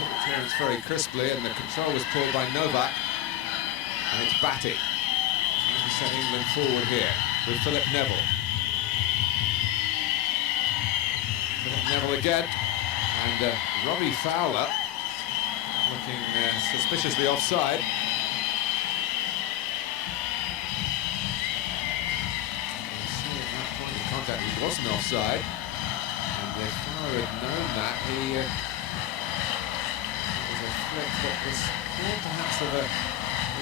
the clearance very crisply, and the control was pulled by Novak. And it's Batty trying to set England forward here with Philip Neville. Philip Neville again, and Robbie Fowler looking suspiciously offside. He wasn't offside, and if Fowler had known that, it was a flick that was perhaps of a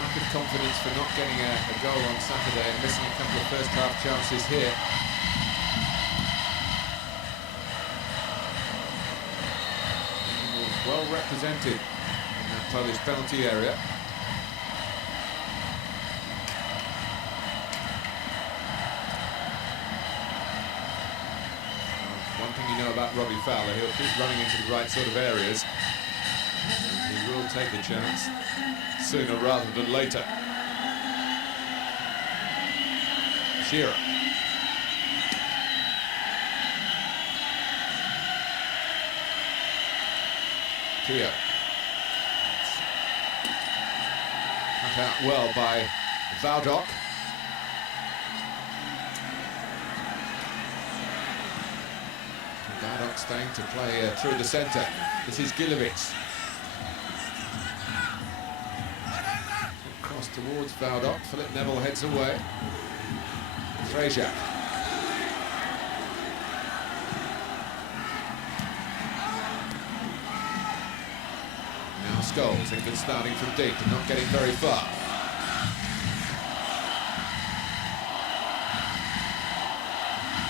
lack of confidence for not getting a goal on Saturday and missing a couple of first half chances here. He was well represented in that Polish penalty area. About Robbie Fowler, he'll keep running into the right sort of areas. He will take the chance sooner rather than later. Shearer. Trio. Cut out well by Valdok. Valdok staying to play through the centre. This is Gilovic. Cross towards Valdok. Philip Neville heads away. Trejak. Now Scholes. England starting from deep and not getting very far.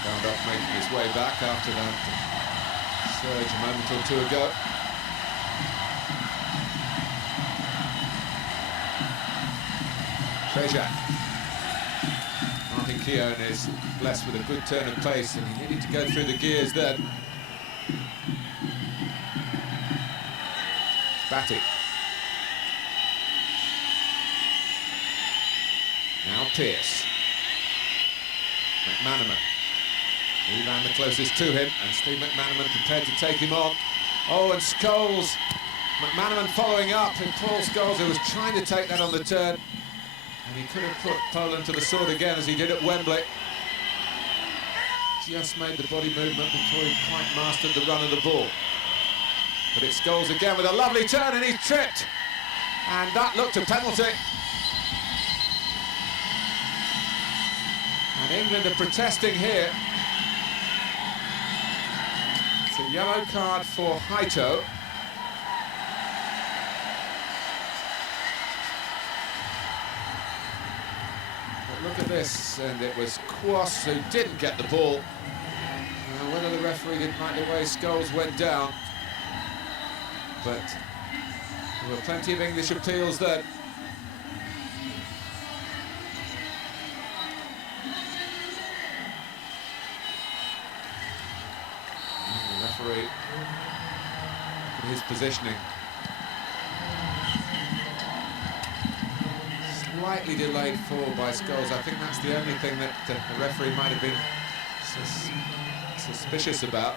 Valdok making his way back after that surge a moment or two ago. Trejak. Martin Keown is blessed with a good turn of pace, and he needed to go through the gears then. Batty. Now Pierce. McManaman. He ran the closest to him, and Steve McManaman prepared to take him on. Oh, and Scholes. McManaman following up, and Paul Scholes, who was trying to take that on the turn. And he could have put Poland to the sword again, as he did at Wembley. Just made the body movement before he quite mastered the run of the ball. But it's Scholes again with a lovely turn, and he's tripped. And that looked a penalty. And England are protesting here. It's a yellow card for Haito. look at this, and it was Kwas who didn't get the ball. Whether the referee didn't like the way Scholes went down, but there were plenty of English appeals then. The referee, his positioning. Slightly delayed fall by Scholes. I think that's the only thing that the referee might have been suspicious about.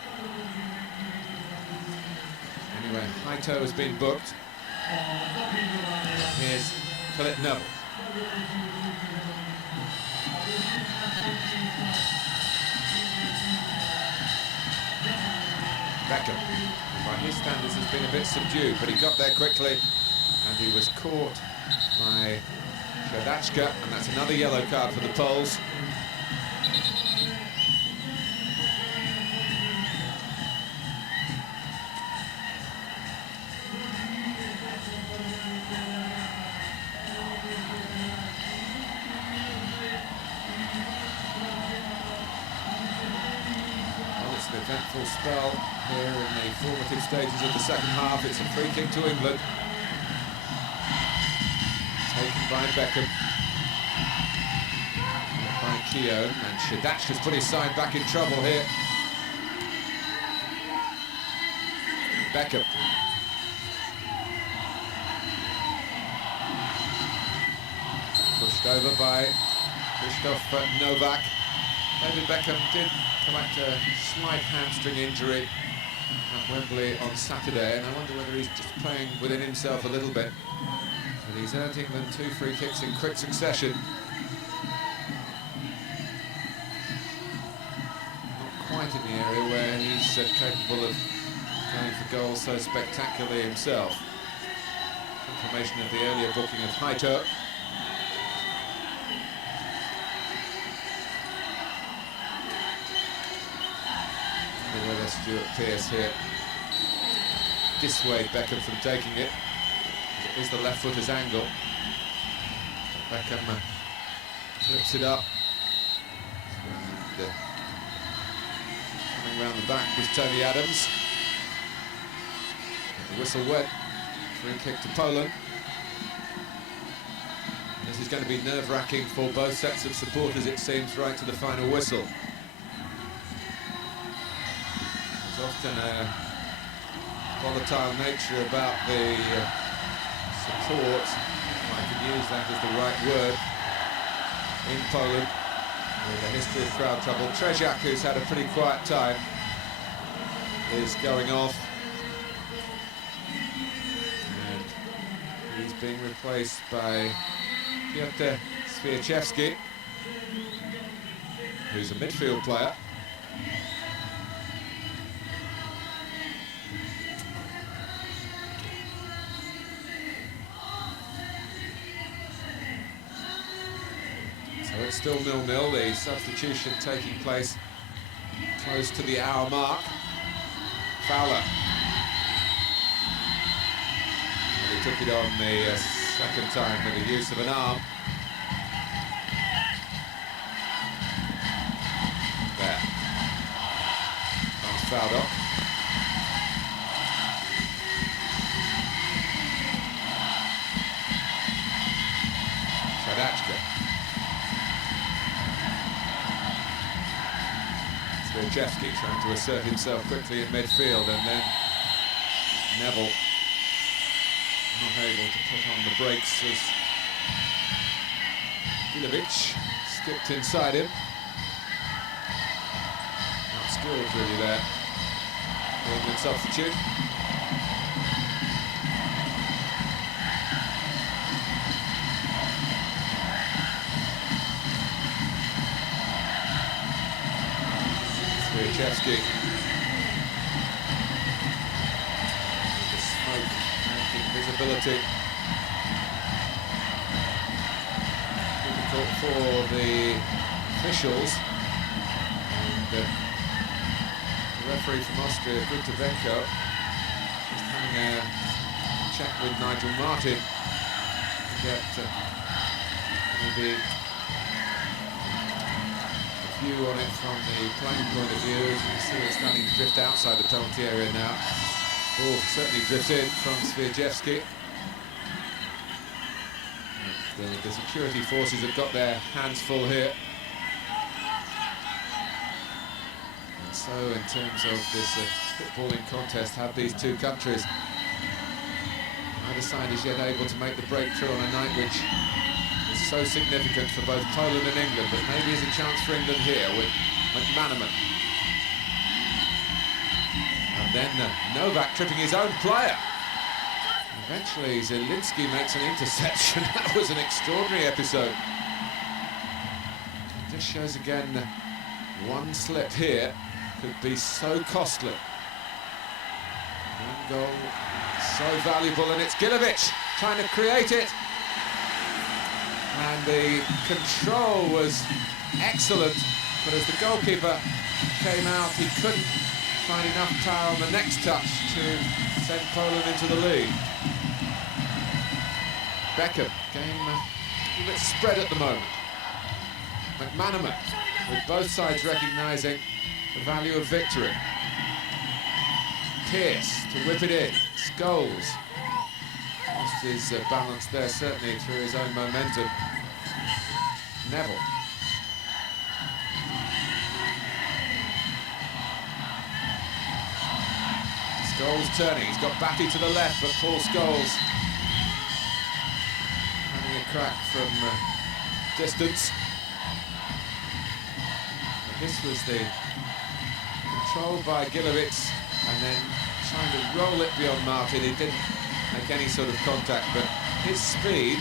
Anyway, high toe has been booked. Here's Philip Neville. Beckham, by his standards, has been a bit subdued, but he got there quickly, and he was caught by Shadachka, and that's another yellow card for the Poles. An eventful spell here in the formative stages of the second half. It's a free kick to England, taken by Beckham, by Keown, and Shadachka's put his side back in trouble here. Beckham. Pushed over by Krzysztof Nowak. David Beckham did come back to a slight hamstring injury at Wembley on Saturday, and I wonder whether he's just playing within himself a little bit. But he's earned England 2 free kicks in quick succession. Not quite in the area where he's capable of going for goals so spectacularly himself. Confirmation of the earlier booking of Haito. Whether Stuart Pearce here dissuade Beckham from taking it. It is the left footer's angle. Beckham flips it up. And, coming round the back was Tony Adams. The whistle went. Free kick to Poland. This is going to be nerve-wracking for both sets of supporters, it seems, right to the final whistle. There's often a volatile nature about the support, if I can use that as the right word, in Poland, with a history of crowd trouble. Trzeziak, who's had a pretty quiet time, is going off. And he's being replaced by Piotr Swieczewski, who's a midfield player. So it's still 0-0, the substitution taking place close to the hour mark. Fowler. And he took it on the second time with the use of an arm. There. Comes fouled off. Sadachka. Swieczewski trying to assert himself quickly in midfield, and then Neville not able to put on the brakes as Gilovic skipped inside him. Not skilled really there. England substitute. Swieczewski. The smoke making visibility difficult for the officials. And the referee from Austria, Gutevenko, is having a chat with Nigel Martin to get maybe view on it from the playing point of view. As you can see, it's starting to drift outside the penalty area now. Ball certainly drifts in from Swiatkowski. The security forces have got their hands full here. And so, in terms of this footballing contest, have these two countries. Neither side is yet able to make the breakthrough on a night which is so significant for both Poland and England, but maybe there's a chance for England here with McManaman. And then Novak tripping his own player. Eventually, Zielinski makes an interception. That was an extraordinary episode. It just shows again, one slip here could be so costly. One goal, so valuable, and it's Gilovic trying to create it. And the control was excellent, but as the goalkeeper came out, he couldn't find enough power on the next touch to send Poland into the lead. Beckham, game a bit spread at the moment. McManaman, with both sides recognising the value of victory. Pearce to whip it in. Scholes lost his balance there, certainly through his own momentum. Neville. Scholes turning, he's got Batty to the left, but Paul Scholes having a crack from distance. But this was the control by Gilovic, and then trying to roll it beyond Martin. He didn't make any sort of contact, but his speed,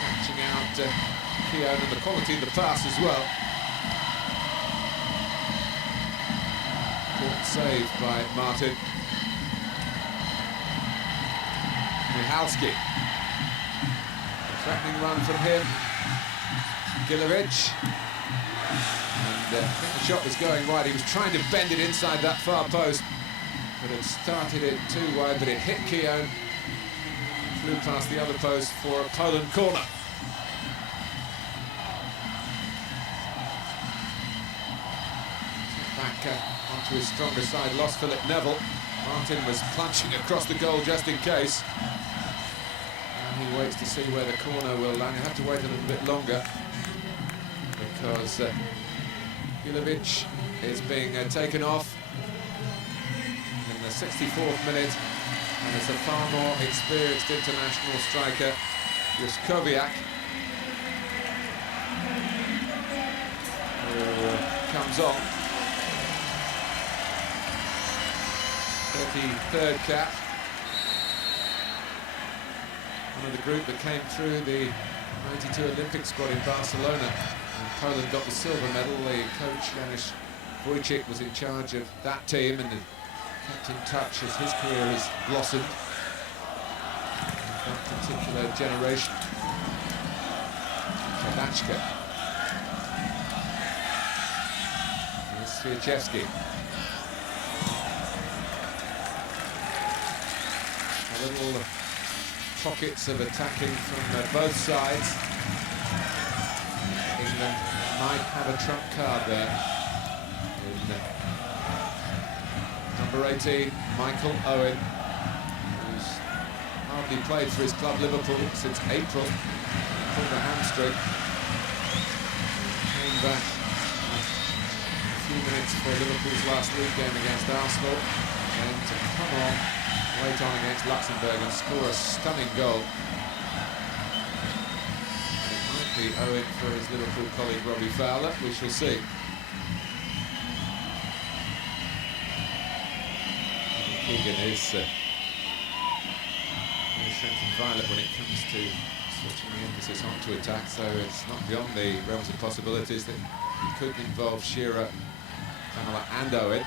catching out Keown, and the quality of the pass as well. Important save by Martin. Michalski. A threatening run from him. Gilovic. And I think the shot was going wide. He was trying to bend it inside that far post, but it started it too wide, but it hit Keown. Flew past the other post for a Poland corner. Back onto his stronger side, lost Philip Neville. Martin was plunging across the goal just in case. And he waits to see where the corner will land. He'll have to wait a little bit longer, because Gilovic is being taken off in the 64th minute, and it's a far more experienced international striker, Juskowiak, who comes on. 33rd cap. One of the group that came through the 92 Olympic squad in Barcelona. And Poland got the silver medal. The coach, Janusz Wojcik, was in charge of that team and kept in touch as his career has blossomed with that particular generation. Kadachka. Here's Swiatkowski. Little pockets of attacking from both sides. England might have a trump card there. In number 18, Michael Owen, who's hardly played for his club Liverpool since April. Pulled a hamstring. Came back a few minutes for Liverpool's last league game against Arsenal, and to come on late on against Luxembourg and score a stunning goal. It might be Owen for his Liverpool colleague Robbie Fowler, we shall see. Keegan is very shrinking violet when it comes to switching the emphasis onto attack, so it's not beyond the realms of possibilities that he could involve Shearer, Pamela and Owen.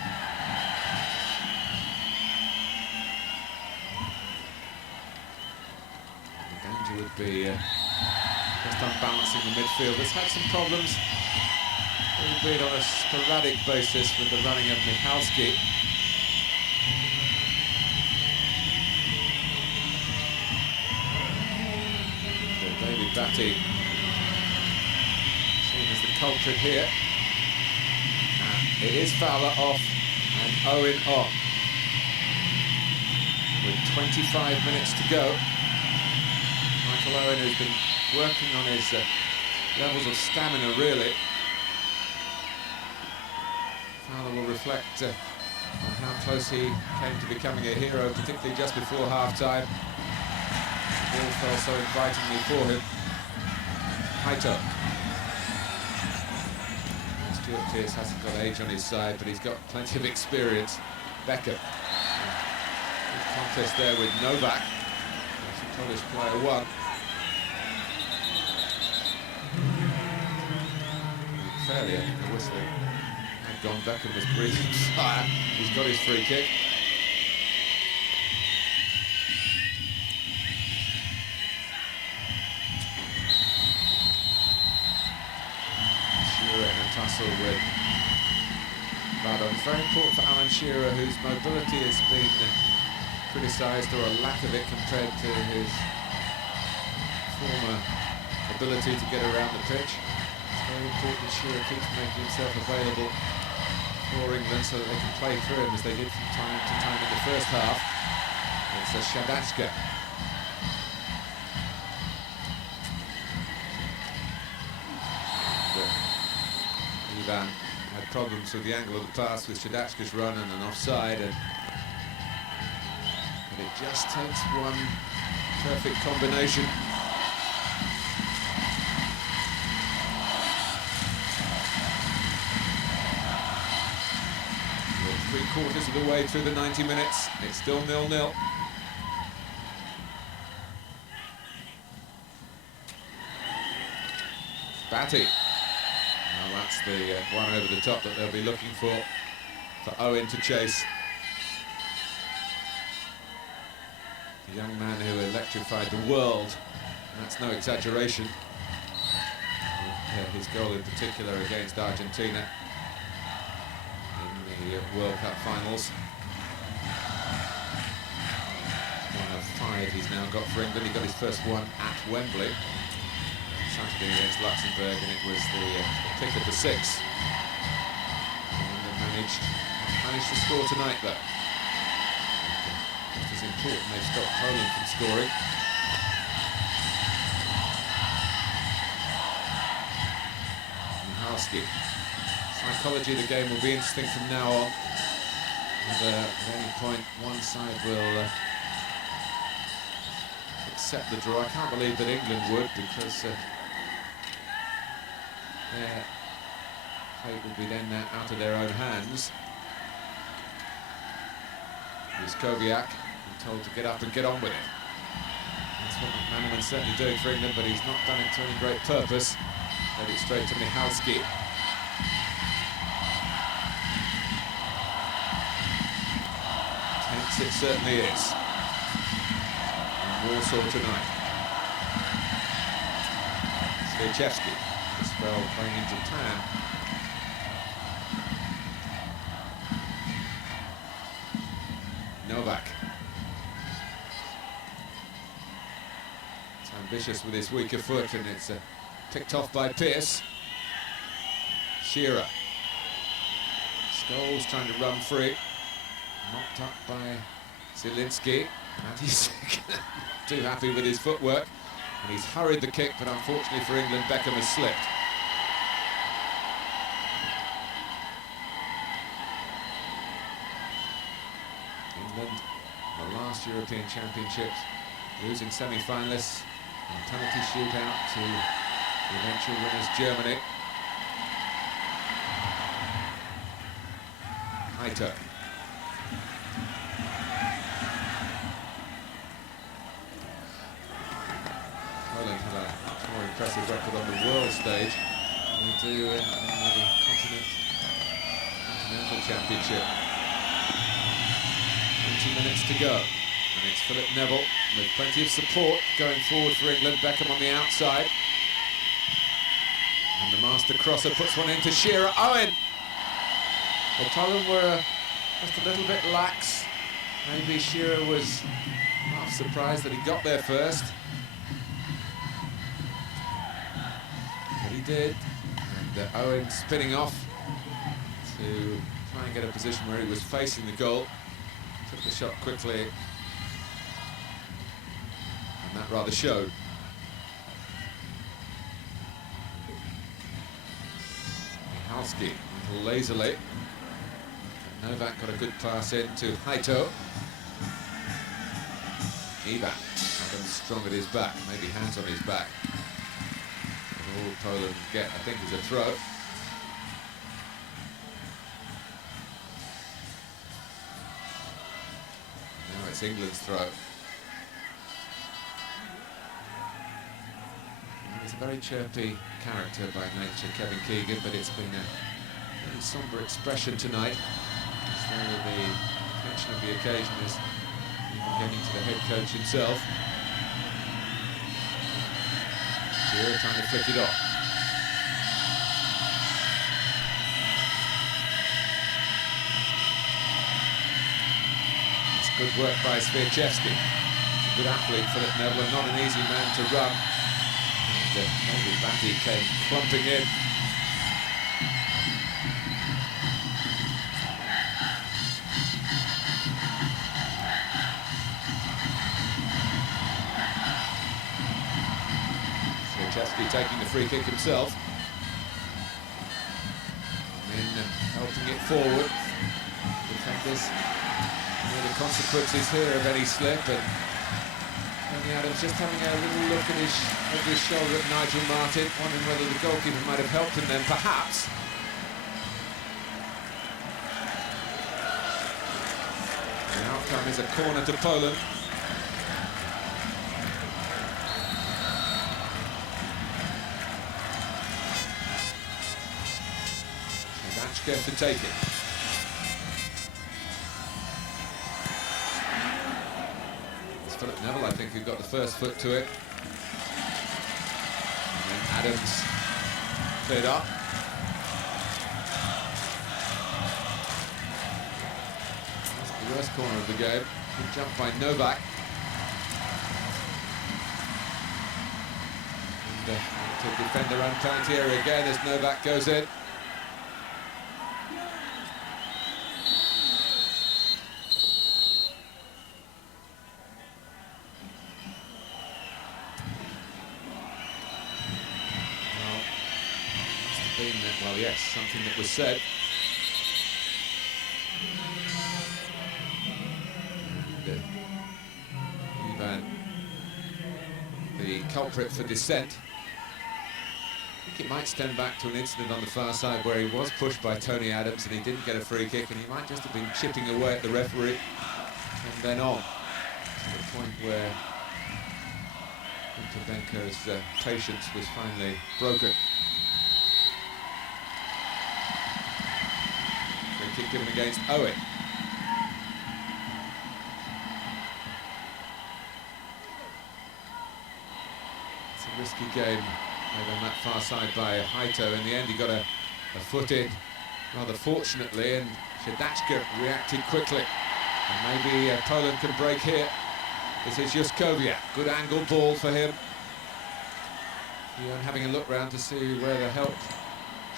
Would be just unbalancing the midfield. It's had some problems, albeit on a sporadic basis, with the running of Michalski. So David Batty, seen as the culprit here. It is Fowler off and Owen on. With 25 minutes to go. Michael Owen has been working on his levels of stamina, really. Fowler will reflect on how close he came to becoming a hero, particularly just before half-time. The ball fell so invitingly for him. Haito. Stuart Pearce hasn't got age on his side, but he's got plenty of experience. Becker. Good contest there with Novak. That's the Polish player one. Fairly, the whistle had gone. Beckham was breathing fire. He's got his free kick. Shearer in a tussle with Radon. It's very important for Alan Shearer, whose mobility has been criticised, or a lack of it compared to his former ability to get around the pitch. Very important Shearer keeps making himself available for England so that they can play through him as they did from time to time in the first half. It's a Shadachka. Ivan had problems with the angle of the pass with Shadachka's run and an offside, but it just takes one perfect combination. Three-quarters of the way through the 90 minutes, it's still 0-0. Batty. Well, that's the one over the top that they'll be looking for Owen to chase. The young man who electrified the world, and that's no exaggeration. His goal in particular against Argentina in the World Cup finals. 1 of 5 he's now got for England. He got his first one at Wembley Saturday against Luxembourg, and it was the pick of the 6. And they managed to score tonight, though. Just as important, they've stopped Poland from scoring. Michalski. Psychology of the game will be interesting from now on. And at any point, one side will accept the draw. I can't believe that England would, because their fate would be then out of their own hands. Kowiak told to get up and get on with it. That's what McManaman's certainly doing for England, but he's not done it to any great purpose. Led it straight to Michalski. Tense it certainly is. In Warsaw tonight. Swieczewski, this spell playing in Japan. Novak. It's ambitious with his weaker foot, and it's picked off by Pearce. Shearer. Scholes trying to run free. Knocked up by Zielinski. And he's too happy with his footwork. And he's hurried the kick, but unfortunately for England, Beckham has slipped. England, the last European Championships, losing semi-finalists, penalty shootout to the eventual winners, Germany. Haito. Poland had a much more impressive record on the world stage than they do in the Continental Championship. 20 minutes to go, and it's Philip Neville with plenty of support going forward for England. Beckham on the outside, and the master crosser puts one into Shearer. Owen! Well, Poland were just a little bit lax. Maybe Shearer was half surprised that he got there first, but he did. And And Owen spinning off to try and get a position where he was facing the goal. Took the shot quickly, and that rather showed. Halski lazily. Novak got a good pass in to Haito. Ivan, Adams strong at his back, maybe hands on his back. And all Poland get, I think, is a throw. Now it's England's throw. He's a very chirpy character by nature, Kevin Keegan, but it's been a very sombre expression tonight. So the attention of the occasion is even getting to the head coach himself. Shearer trying to flick it off. It's good work by Swieczewski. He's a good athlete, Philip Neville, not an easy man to run. Maybe Batty came clumping in. Swieczewski taking the free kick himself. And then helping it forward. Defenders know the consequences here of any slip, and Tony Adams just having a little look at over his shoulder at Nigel Martin, wondering whether the goalkeeper might have helped him then, perhaps. The outcome is a corner to Poland. Shedachka to take it. Philip Neville, I think, who got the first foot to it. And then Adams cleared up. That's the worst corner of the game. Good jump by Novak. And to defend their own penalty area again as Novak goes in. Well, yes, something that was said. And Ivan, the culprit for dissent. I think it might stem back to an incident on the far side where he was pushed by Tony Adams and he didn't get a free kick, and he might just have been chipping away at the referee and then on to the point where Benko's patience was finally broken. Kick given against Owen. It's a risky game over on that far side by Haito. In the end, he got a foot in rather fortunately, and Shedachka reacted quickly. And maybe Poland can break here. This is Juskowiak. Good angle ball for him. Having a look round to see where the help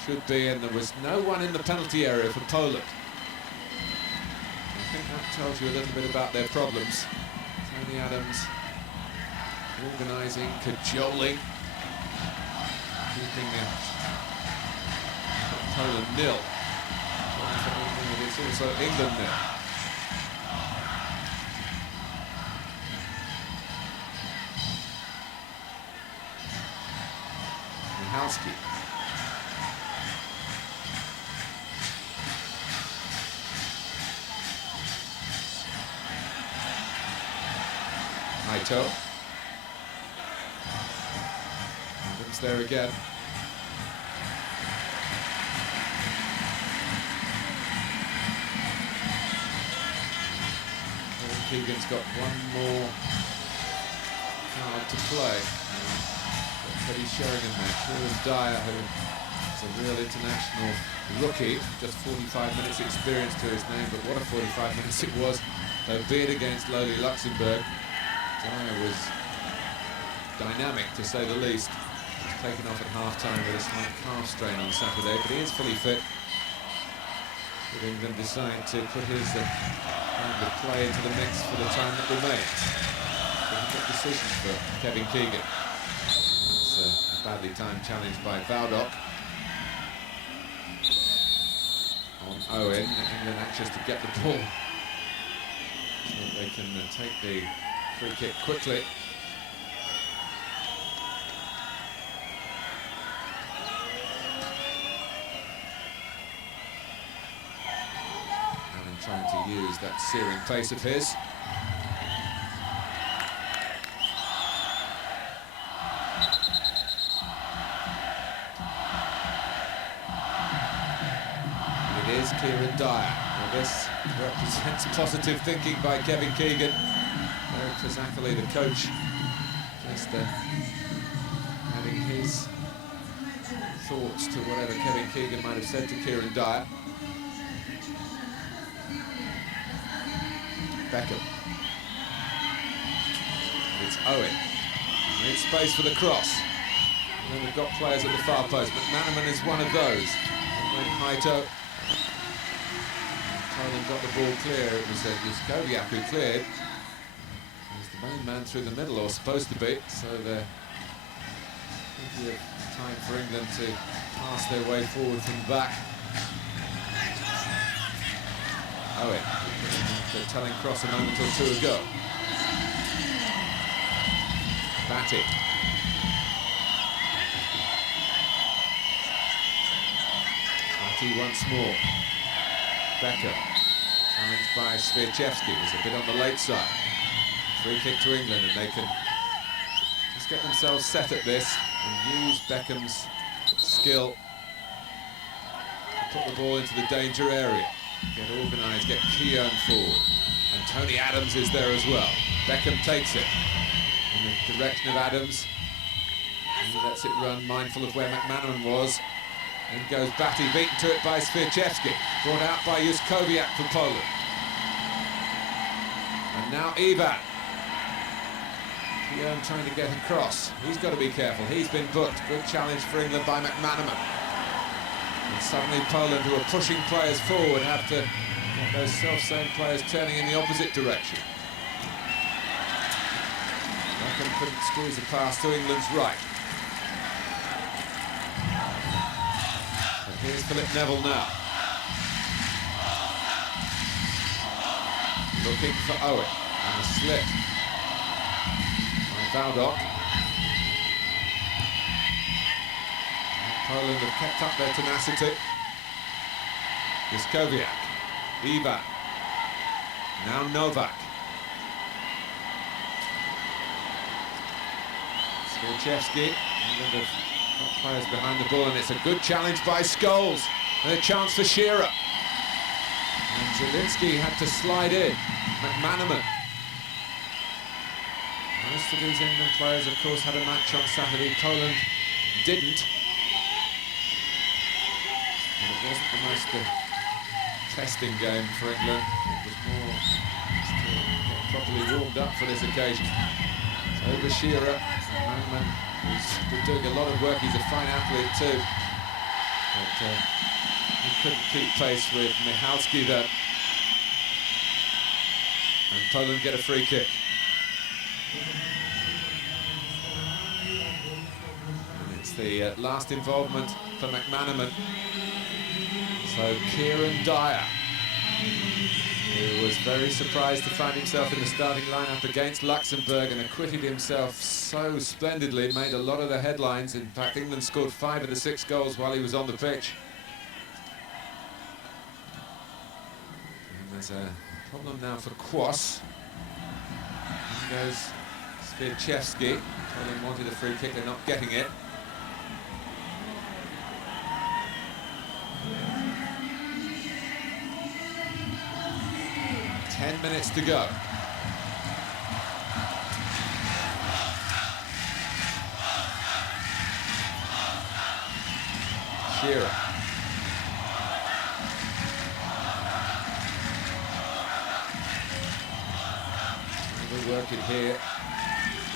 should be, and there was no one in the penalty area for Poland. I think that tells you a little bit about their problems. Tony Adams organising, cajoling, keeping Poland nil. It's also England nil. Halski. Haito. Adams there again. Keegan's got one more card to play. Teddy Sheringham there, Kieran Dyer, who is a real international rookie, just 45 minutes experience to his name, but what a 45 minutes it was, though be it against lowly Luxembourg. Dyer was dynamic, to say the least. taken off at half-time with a slight calf strain on Saturday, but he is fully fit. Should England decide to put his round of play into the mix for the time that remains. Difficult decision for Kevin Keegan. It's a badly timed challenge by Valdok on Owen. England anxious to get the ball so that they can take the free kick quickly. Allen trying to use that searing pace of his. Kieran Dyer. Well, this represents positive thinking by Kevin Keegan. Eric Trizakali, the coach, just adding his thoughts to whatever Kevin Keegan might have said to Kieran Dyer. Beckham. And it's Owen. Needs space for the cross. And then we've got players at the far post. McManaman is one of those. And when Haito Poland got the ball clear, it was Yuskowiak who cleared. He was the main man through the middle, or supposed to be, so there's plenty of time for England to pass their way forward from the back. Owen, the telling cross a moment or two ago. Batty. Batty once more. Becker, challenged by Sviachevsky, was a bit on the late side. Free kick to England, and they can just get themselves set at this and use Beckham's skill to put the ball into the danger area. Get organised, get Keown forward. And Tony Adams is there as well. Beckham takes it in the direction of Adams. And he lets it run, mindful of where McManaman was. In goes Batty, beaten to it by Sviachevsky. Brought out by Yuskowiak for Poland. And now Ivan. Keown trying to get across. He's got to be careful. He's been booked. Good challenge for England by McManaman. And suddenly Poland, who are pushing players forward, have to get those self-same players turning in the opposite direction. Beckham couldn't squeeze a pass to England's right. Here's Philip Neville now. Looking for Owen. And a slip by Valdok. Poland have kept up their tenacity. Yuskowiak. Ivan. Now Novak. Sviachevsky. England have got players behind the ball, and it's a good challenge by Scholes. And a chance for Shearer. And Zielinski had to slide in. McManaman. Most of these England players, of course, had a match on Saturday. Poland didn't. And it wasn't the most testing game for England. It was more just to get properly warmed up for this occasion. So over Shearer. McManaman, who's been doing a lot of work. He's a fine athlete too. But he couldn't keep pace with Michalski there. And Poland get a free kick. And it's the last involvement for McManaman. So Kieran Dyer, who was very surprised to find himself in the starting lineup against Luxembourg and acquitted himself so splendidly, made a lot of the headlines. In fact, England scored 5 of the 6 goals while he was on the pitch. And there's a problem now for Kwas. Here goes Sviachevsky. Poland wanted a free kick, they're not getting it. Ten minutes to go. Shearer. We're working here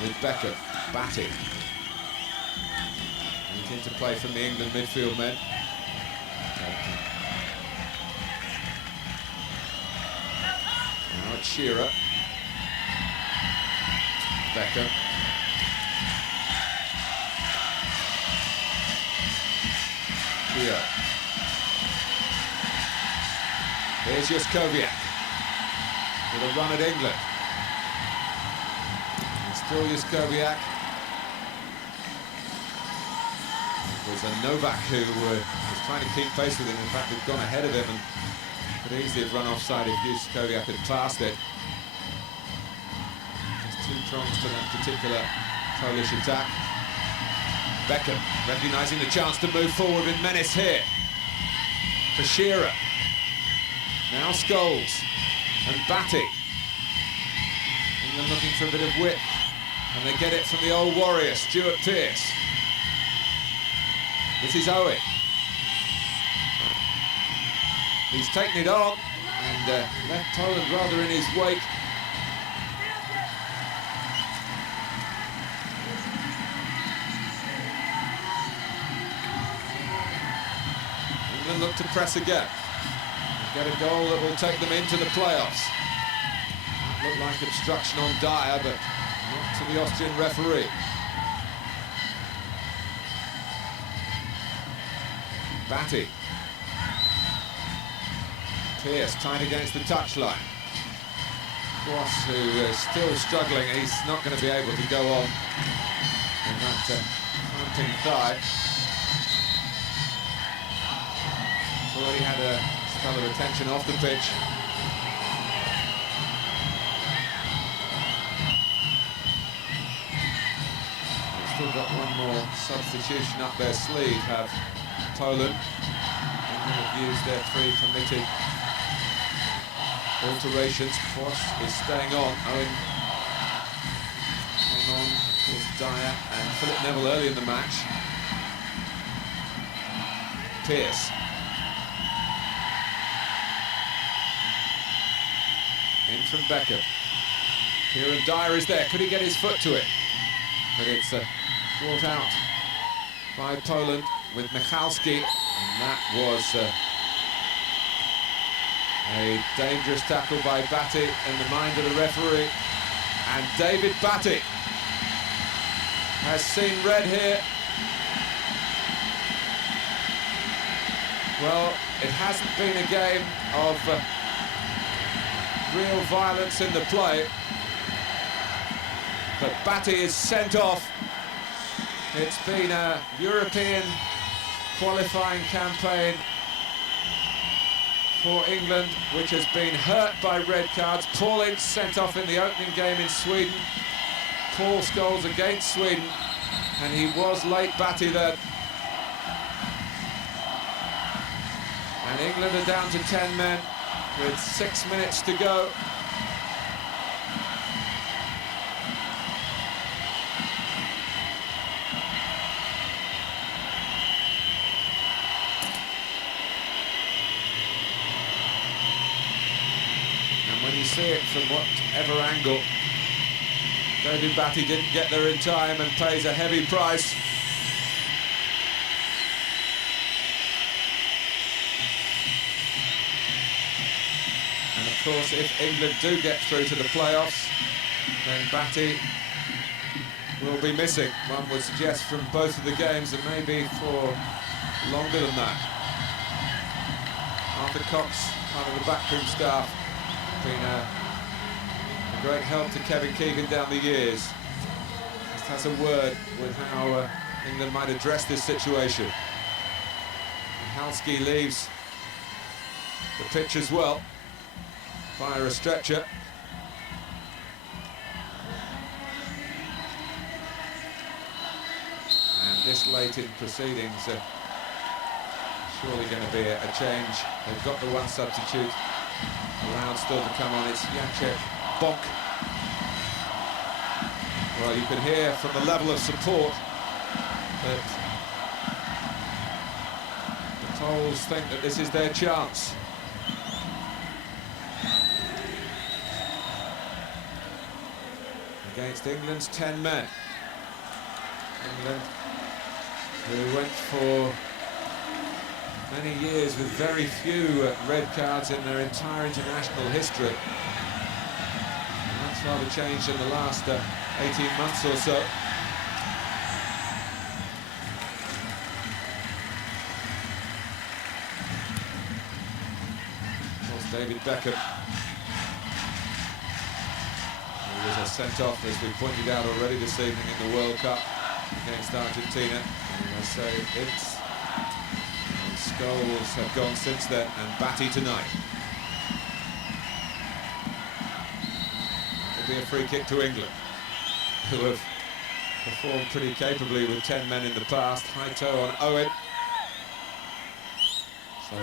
with Beckham. Batty. Back into play from the England midfield men. Now it's Shearer. Beckham. Here. Here's Juskowiak with a run at England. And still Juskowiak. It was a Novak who was trying to keep pace with him. In fact, had gone ahead of him and could easily have run offside if Juskowiak had passed it. There's two prongs to that particular Polish attack. Beckham recognising the chance to move forward with menace here. For Shearer. Now Scholes and Batty. England looking for a bit of width. And they get it from the old warrior, Stuart Pearce. This is Owen. He's taken it on and left Poland rather in his wake. England look to press again. Get a goal that will take them into the playoffs. That looked like obstruction on Dyer, but not to the Austrian referee. Batty. Pearce tied against the touchline. Cross, who is still struggling, he's not going to be able to go on in that hunting thigh. He's already had a spell of attention off the pitch. They've still got one more substitution up their sleeve, have Poland. England have used their 3 permitted alterations. Cross is staying on. Owen hang on, of course, Dyer and Philip Neville early in the match. Pearce. In from Beckham. Kieran Dyer is there. Could he get his foot to it? But it's brought out by Poland with Michalski. And that was a dangerous tackle by Batty in the mind of the referee. And David Batty has seen red here. Well, it hasn't been a game of real violence in the play, but Batty is sent off. It's been a European qualifying campaign for England, which has been hurt by red cards. Paul Ince sent off in the opening game in Sweden. Paul Scholes against Sweden, and he was late Batty then. And England are down to 10 men with 6 minutes to go. And when you see it from whatever angle, David Batty didn't get there in time and pays a heavy price. And of course, if England do get through to the playoffs, then Batty will be missing. One would suggest from both of the games, and maybe for longer than that. Arthur Cox, part of the backroom staff, been a great help to Kevin Keegan down the years. Just has a word with how England might address this situation. Michalski leaves the pitch as well via a stretcher. And this late in proceedings, surely going to be a change. They've got the one substitute allowed still to come on. It's Jacek Bonk. Well, you can hear from the level of support that the Poles think that this is their chance. Against England's 10 men. England who went for many years with very few red cards in their entire international history. And that's rather changed in the last 18 months or so. David Beckham, who was a sent-off, as we pointed out already this evening in the World Cup against Argentina. And I say it's Scholes have gone since then, and Batty tonight. It'll be a free kick to England, who have performed pretty capably with 10 men in the past. High toe on Owen. So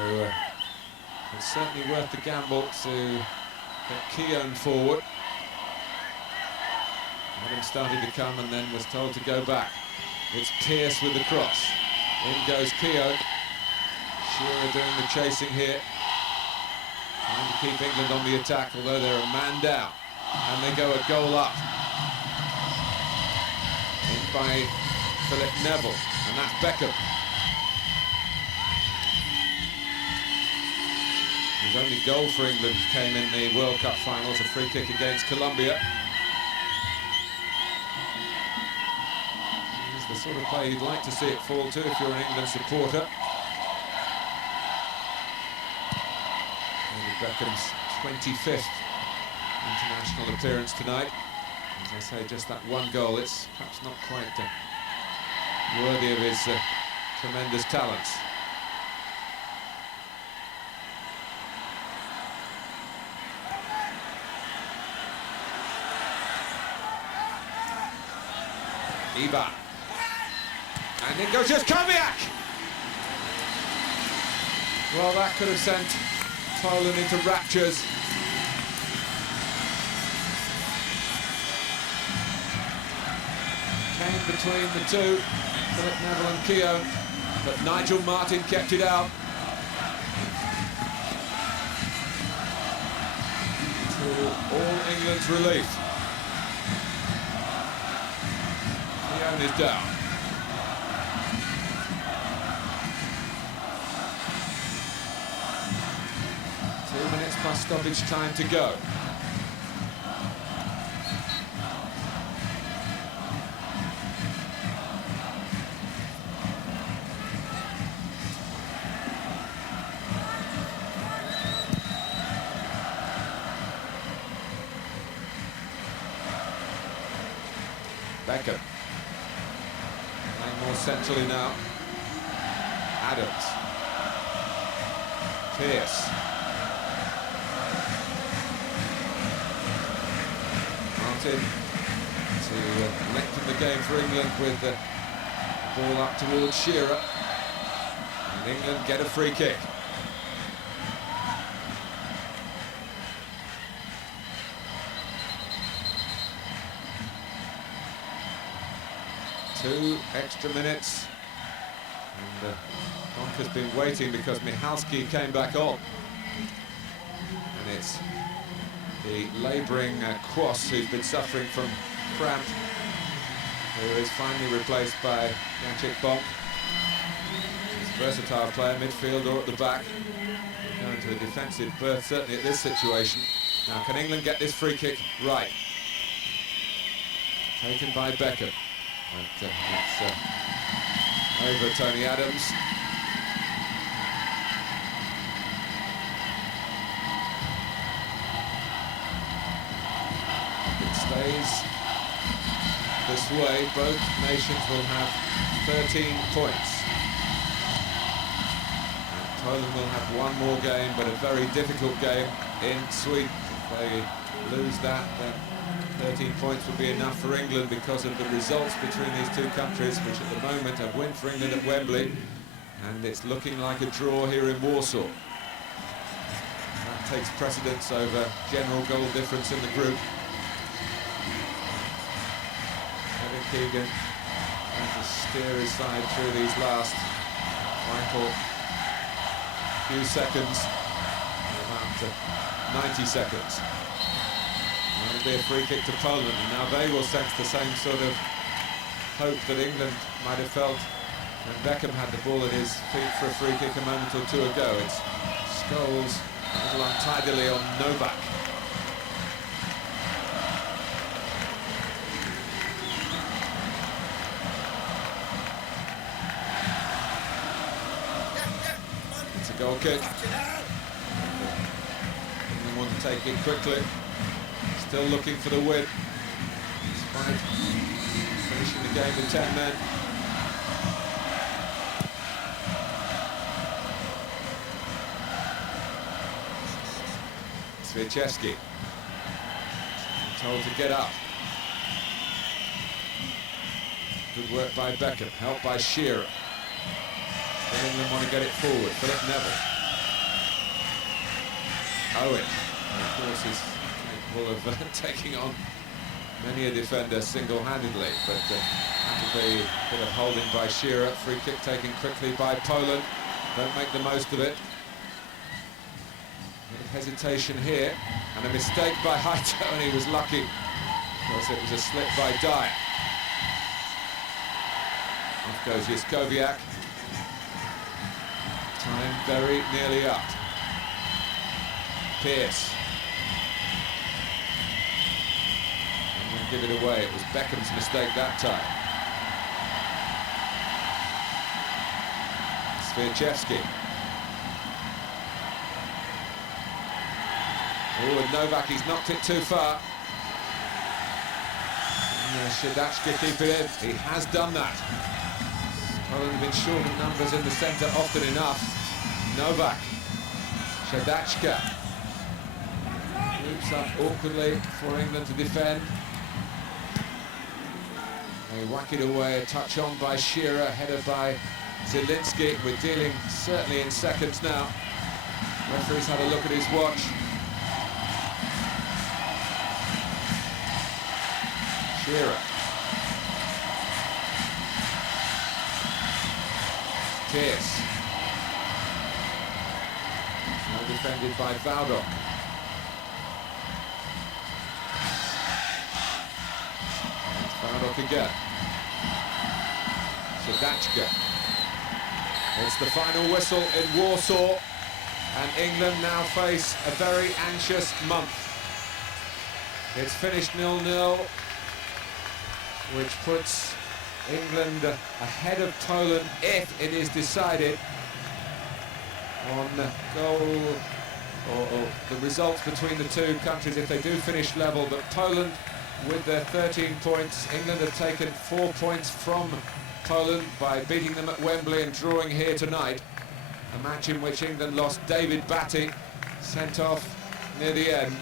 it's certainly worth the gamble to get Keown forward. Adams started to come and then was told to go back. It's Pearce with the cross. In goes Keown. Shearer doing the chasing here. Trying to keep England on the attack, although they're a man down. And they go a goal up. In by Philip Neville, and that's Beckham. His only goal for England came in the World Cup finals, a free kick against Colombia. This is the sort of play you'd like to see it fall to if you're an England supporter. David Beckham's 25th international appearance tonight. As I say, just that one goal, it's perhaps not quite worthy of his tremendous talents. Iba. And in goes just Kowiak! Well, that could have sent Poland into raptures. Came between the two, Philip Neville and Keown, but Nigel Martyn kept it out. To all England's relief. Keown is down. Plus stoppage time to go. Beckham playing more centrally now. Adams. Pearce. To lengthen the game for England with the ball up towards Shearer, and England get a free kick. Two extra minutes, and Donk has been waiting because Michalski came back on, and it's the labouring Kwas, who's been suffering from cramp, who is finally replaced by Jacek Bonk. He's a versatile player, midfield or at the back. Going to a defensive berth, certainly at this situation. Now, can England get this free kick right? Taken by Beckham. And it's over Tony Adams. Stays this way, both nations will have 13 points. And Poland will have one more game, but a very difficult game in Sweden. If they lose that, then 13 points would be enough for England because of the results between these two countries, which at the moment have win for England at Wembley, and it's looking like a draw here in Warsaw. That takes precedence over general goal difference in the group. Keegan trying to steer his side through these last vital few seconds, about 90 seconds. And it'll be a free kick to Poland, and now they will sense the same sort of hope that England might have felt And Beckham had the ball at his feet for a free kick a moment or two ago. It's Scholes a little untidily on Novak. It's a goal kick. They want to take it quickly. Still looking for the win. Despite finishing the game with 10 men. Swieczewski told to get up. Good work by Beckham, helped by Shearer. England want to get it forward. Philip Neville. Owen, of course, is capable of taking on many a defender single-handedly, but that'll be a bit of holding by Shearer. Free kick taken quickly by Poland. Don't make the most of it. Hesitation here, and a mistake by Heito, and he was lucky because it was a slip by Dyer. Off goes Jaskowiak. Time very nearly up. Pearce. And we'll give it away. It was Beckham's mistake that time. Swieczewski. Oh, and Novak, he's knocked it too far. Shadachka keep it in. He has done that. Poland have been short of numbers in the centre often enough. Novak. Shadachka. Loops up awkwardly for England to defend. They whack it away, a touch on by Shearer, headed by Zielinski. We're dealing certainly in seconds now. Referee's had a look at his watch. Shearer. Pearce. Now defended by Valdok. Valdok again. Shadachka. It's the final whistle in Warsaw, and England now face a very anxious month. It's finished 0-0. Which puts England ahead of Poland if it is decided on goal or the results between the two countries if they do finish level. But Poland with their 13 points, England have taken 4 points from Poland by beating them at Wembley and drawing here tonight. A match in which England lost David Batty, sent off near the end.